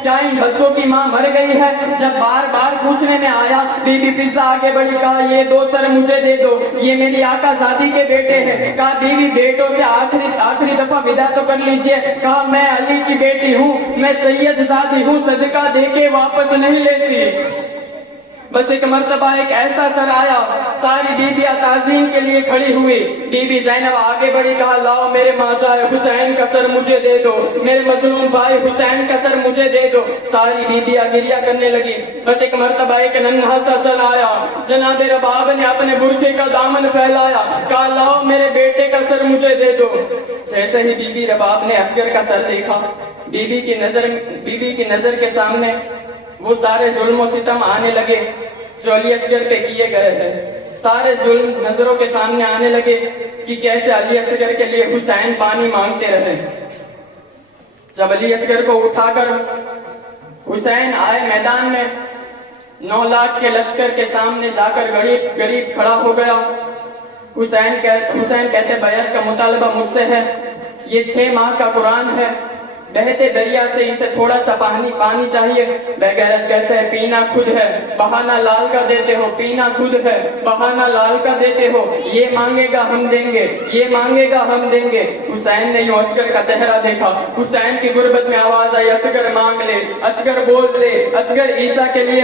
क्या इन बच्चों की माँ मर गई है? जब बार बार पूछने में आया, बीबी फिजा आगे बढ़ी, कहा, ये 2 सर मुझे दे दो, ये मेरी आका ज़ादी के बेटे हैं। कहा, बीवी, बेटों से आखिरी दफा विदा तो कर लीजिए। कहा, मैं अली की बेटी हूँ, मैं सैयद ज़ादी हूँ, सदका दे के वापस नहीं लेती। बस एक मर्तबा एक ऐसा सर आया, सारी बीबियां ताज़ीम के लिए खड़ी हुई। बीबी ज़ैनब आगे बढ़ी, कहा, लाओ मेरे माताए हुसैन का सर मुझे दे दो, मेरे मजलूम भाई हुसैन का सर मुझे दे दो। सारी बीबियां गिरिया करने लगी। बस एक मर्तबा एक नन्हा सा सर आया। जनाब रबाब ने अपने बुरखे का दामन फैलाया, कहा, लाओ मेरे बेटे का सर मुझे दे दो। जैसे ही बीबी रबाब ने असगर का सर देखा, बीबी की नजर के सामने वो सारे जुल्म सितम आने लगे जो अली असगर पे किए गए हैं। सारे जुल्म नजरों के सामने आने लगे कि कैसे अली असगर के लिए हुसैन पानी मांगते रहे। जब अली असगर को उठाकर हुसैन आए मैदान में, 9 लाख के लश्कर के सामने जाकर गरीब गरीब खड़ा हो गया। हुसैन कहते बैत का मुतालबा मुझसे है। ये 6 माह का कुरान है, बहते दरिया से इसे थोड़ा सा पानी चाहिए। बेगैरत कहते हैं पीना खुद है, बहाना लाल का देते हो। पीना खुद है, बहाना लाल का देते हो। ये मांगेगा हम देंगे, ये मांगेगा हम देंगे। हुसैन ने यूं असगर का चेहरा देखा। हुसैन की गुर्बत में आवाज आई, असगर मांग ले, असगर बोल ले। असगर ईसा के लिए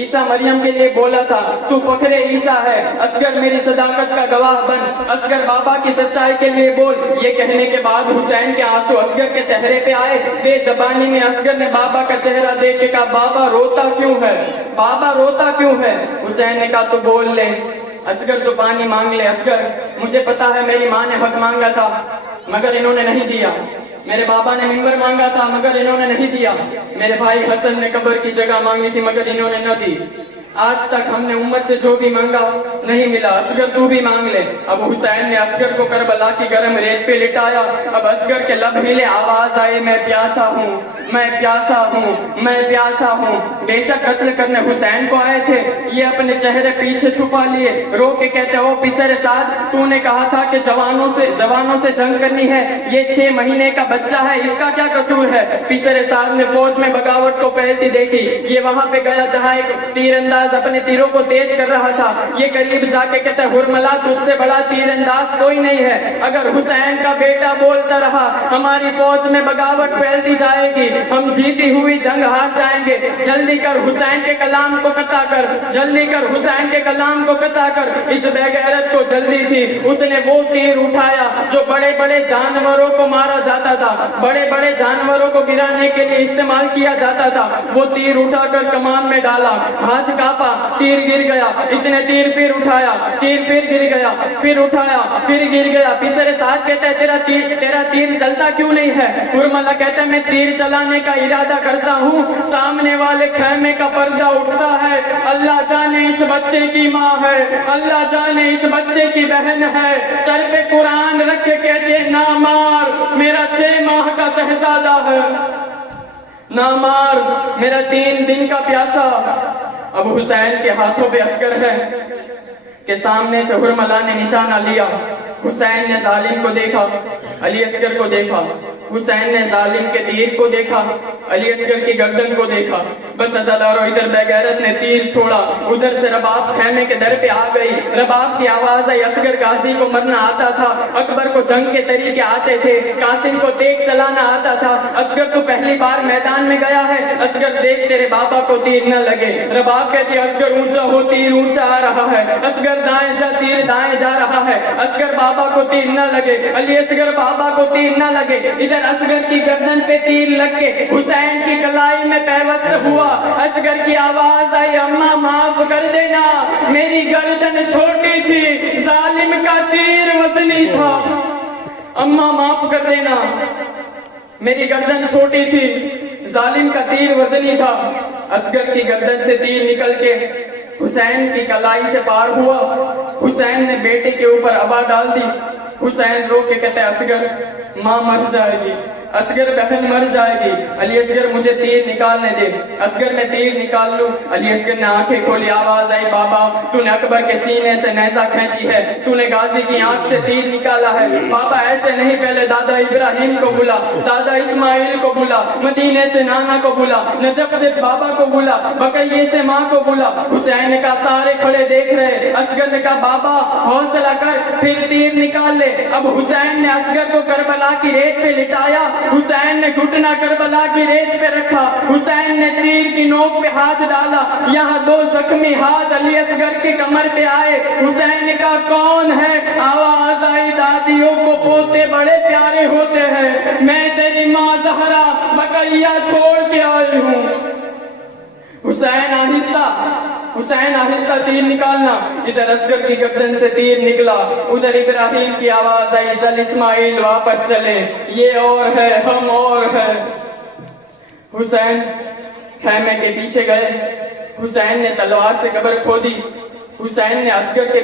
ईसा मरियम के लिए बोला था, तू फखरे ईसा है। असगर मेरी सदाकत का गवाह बन, असगर बाबा की सच्चाई के लिए बोल। ये कहने के बाद हुसैन के आंसू असगर के चेहरे पे आए। बेज़बानी में असगर ने बाबा का चेहरा देख के कहा, बाबा रोता क्यों है, बाबा रोता क्यों है। हुसैन ने कहा, तू बोल ले। असगर तो पानी मांग ले। असगर मुझे पता है मेरी माँ ने हक मांगा था मगर इन्होंने नहीं दिया। मेरे बाबा ने मिंबर मांगा था मगर इन्होंने नहीं दिया। मेरे भाई हसन ने कब्र की जगह मांगी थी मगर इन्होंने न दी। आज तक हमने उम्मत से जो भी मांगा नहीं मिला। असगर तू भी मांग ले। अब हुसैन ने असगर को करबला की गर्म रेत पे लिटाया। अब असगर के लब हिले, आवाज आई, मैं प्यासा हूँ, मैं प्यासा हूँ, मैं प्यासा हूँ। बेशक कत्ल करने हुसैन को आए थे, ये अपने चेहरे पीछे छुपा लिए। रो के कहते, ओ पिसर साद, तूने कहा था कि जवानों से जंग करनी है। ये 6 महीने का बच्चा है, इसका क्या कसूर है। पिसर साद ने फौज में बगावत को फैलती देखी। ये वहां पे गया जहाँ एक तीरंदाज अपने तीरों को तेज कर रहा था। ये करीब जाके कहता है, हुरमला तुझसे बड़ा तीरंदाज कोई नहीं है। अगर हुसैन का बेटा बोलता रहा हमारी फौज में बगावत फैलती जाएगी, हम जीती हुई जंग हार जाएंगे। जल्दी कर हुसैन के कलाम को कता कर, जल्दी कर हुसैन के कलाम को कता कर। इस बेगैरत को जल्दी थी, उसने वो तीर उठाया जो बड़े बड़े जानवरों को मारा जाता था, बड़े बड़े जानवरों को गिराने के लिए इस्तेमाल किया जाता था। वो तीर उठाकर कमान में डाला, हाथ कापा, तीर गिर गया। इसने तीर फिर उठाया, तीर फिर गिर गया, फिर उठाया, फिर गिर गया। पिसरे साथ कहता है, तेरा तीर चलता क्यों नहीं है। हुरमला कहता है, मैं तीर चलाने का इरादा करता हूँ, सामने वाले खैमे का पर्दा उठता है। अल्लाह जाने इस बच्चे की माँ है, अल्लाह जाने इस बच्चे की बहन है। सर पे कुरान रख के कहते, ना मार, मेरा 6 माह का शहजादा है, ना मार, मेरा 3 दिन का प्यासा। अब हुसैन के हाथों पे असगर है के सामने से हुरमला ने निशाना लिया। हुसैन ने जालिम को देखा, अली असगर को देखा। हुसैन ने जालिम के तीर को देखा, अली असगर की गर्दन को देखा। बस अज़लारो इधर बेगैरत ने तीर छोड़ा, उधर से रबाब खैमे के दर पे आ गई। रबाब की आवाज आई। असगर गाजी को मरना आता था, अकबर को जंग के तरीके आते थे, कासिम को तेग चलाना आता था। असगर तो पहली बार मैदान में गया है। असगर देख तेरे बाबा को तीर न लगे। रबाब कहती, असगर ऊंचा हो, तीर ऊंचा आ रहा है। असगर दाएं जा, तीर दाएं जा रहा है। असगर बाबा को तीर न लगे, अली असगर बाबा को तीर न लगे। इधर असगर की गर्दन पे तीर लग के हुसैन की कलाई में पैवस्त्र हुआ। असगर की आवाज आई, अम्मा माफ कर देना, मेरी गर्दन छोटी थी, जालिम का तीर वजनी था। अम्मा माफ कर देना, मेरी गर्दन छोटी थी, जालिम का तीर वजनी था। असगर की गर्दन से तीर निकल के हुसैन की कलाई से पार हुआ। हुसैन ने बेटे के ऊपर अबा डाल दी। हुसैन रो के कहते, असगर माँ मर जाएगी, असगर बहन मर जाएगी। अली असगर मुझे तीर निकालने दे। असगर मैं तीर निकाल लूं। अली असगर ने आंखें खोली, आवाज आई, बाबा तूने अकबर के सीने से नेजा खींची है, तूने गाजी की आंख से तीर निकाला है। बाबा ऐसे नहीं, पहले दादा इब्राहिम को बुला, दादा इस्माइल को बुला, मदीने से नाना को बुला, नजफ से बाबा को बुला, बकैये से माँ को बुला। हुसैन ने कहा सारे खड़े देख रहे। असगर ने कहा बाबा हौसला कर, फिर तीर निकाल ले। अब हुसैन ने असगर को करबला की रेत पे लिटाया। हुसैन ने घुटना करबला की रेत पे रखा। हुसैन ने तीर की नोक पे हाथ डाला। यहाँ 2 जख्मी हाथ अली असगर के कमर पे आए। हुसैन ने कहा कौन है। आवाज आई, दादियों को पोते बड़े प्यारे होते हैं, मैं तेरी माँ जहरा बकैया छोड़ के आई हूँ। हुसैन आहिस्ता तीर निकालना। इधर असगर की गर्दन से तीर निकला, उधर इब्राहिम की आवाज आई, चल इस्माइल वापस चले, ये और है, हम और है। हुसैन खैमे के पीछे गए। हुसैन ने तलवार से कब्र खोदी। हुसैन ने असगर के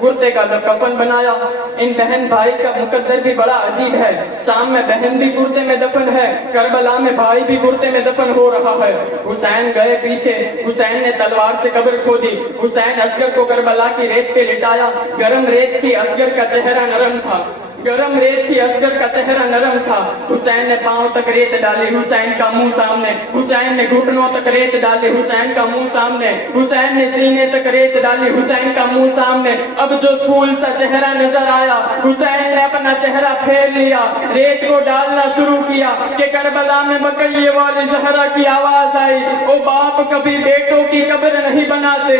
कुर्ते का कफन बनाया। इन बहन भाई का मुकद्दर भी बड़ा अजीब है। शाम में बहन भी कुर्ते में दफन है, करबला में भाई भी कुर्ते में दफन हो रहा है। हुसैन गए पीछे, हुसैन ने तलवार से कब्र खोदी। हुसैन असगर को करबला की रेत पे लिटाया। गर्म रेत थी, असगर का चेहरा नरम था। गरम रेत थी, असगर का चेहरा नरम था। हुसैन ने पांव तक रेत डाली, हुसैन का मुंह सामने। हुसैन ने घुटनों तक रेत डाली, हुसैन का मुंह सामने। हुसैन ने सीने तक रेत डाली, हुसैन का मुंह सामने। अब जो फूल सा चेहरा नजर आया, हुसैन ने अपना चेहरा फेर लिया, रेत को डालना शुरू किया कि करबला में बकैये वाली जहरा की आवाज आई, ओ बाप कभी बेटों की कब्र नहीं बनाते।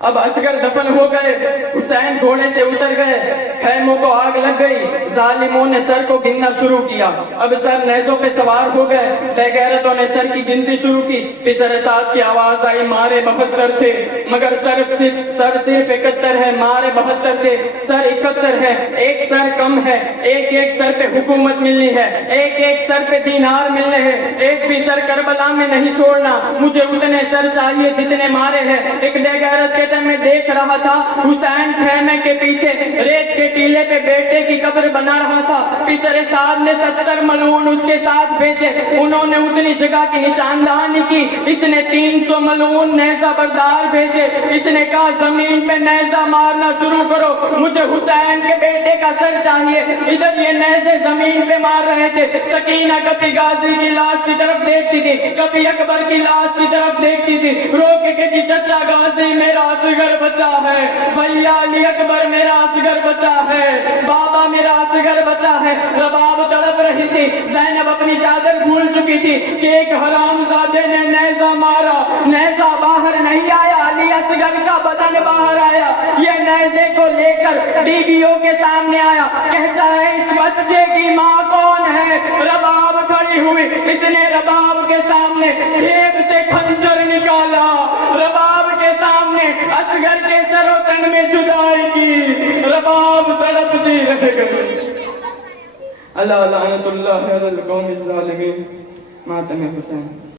अब असगर दफन हो गए, हुसैन घोड़े से उतर गए, खैमों को आग लग गई। जालिमों ने सर को गिनना शुरू किया। अब सर नेज़ों पे सवार हो गए। बेगैरतों ने सर की गिनती शुरू की। पिसर साथ की आवाज आई, मारे 72 थे, मगर सर सिर्फ 71 है। मारे 72 थे, सर 71 है। एक सर कम है, एक एक सर पे हुकूमत मिलनी है, एक एक सर पे दीनार मिलने हैं। एक भी सर करबला में नहीं छोड़ना, मुझे उतने सर चाहिए जितने मारे हैं। एक बेगैरत के में देख रहा था, हुसैन खैमे के पीछे रेत के टीले पे बेटे की कब्र बना रहा था। पिसरे साहब ने 70 मलून उसके साथ भेजे। उन्होंने उतनी जगह की निशानदहानी की। इसने 300 मलून नेज़ा बरदार भेजे। इसने कहा जमीन पे नेज़ा मारना शुरू करो, मुझे हुसैन के बेटे का सर चाहिए। इधर ये नेज़े जमीन पे मार रहे थे। सकीना कभी गाजी की लाश की तरफ देखती थी, कभी अकबर की लाश की तरफ देखती थी। रोक के कि चचा गाजी मेरा असगर बचा है, भैया अली अकबर मेरा असगर बचा है, बाबा मेरा असगर बचा है। रबाब तड़प रही थी। ज़ैनब अपनी चादर भूल चुकी थी कि एक हरामजादे ने नेज़ा मारा। नेज़ा बाहर नहीं आया, अली असगर का बदन बाहर आया। ये नेज़े को लेकर बीवियों के सामने आया, कहता है इस बच्चे की माँ कौन है? रबाब खड़ी हुई। इसने रबाब के सामने जेब से खंजर निकाला, रबाब के सामने असगर के सरोतन में जुदाई की। रबाब तड़पती रह गई। अल्लाह लानतुल्लाह अलल कौमिज़ ज़ालिमीन। मातम हुसैन।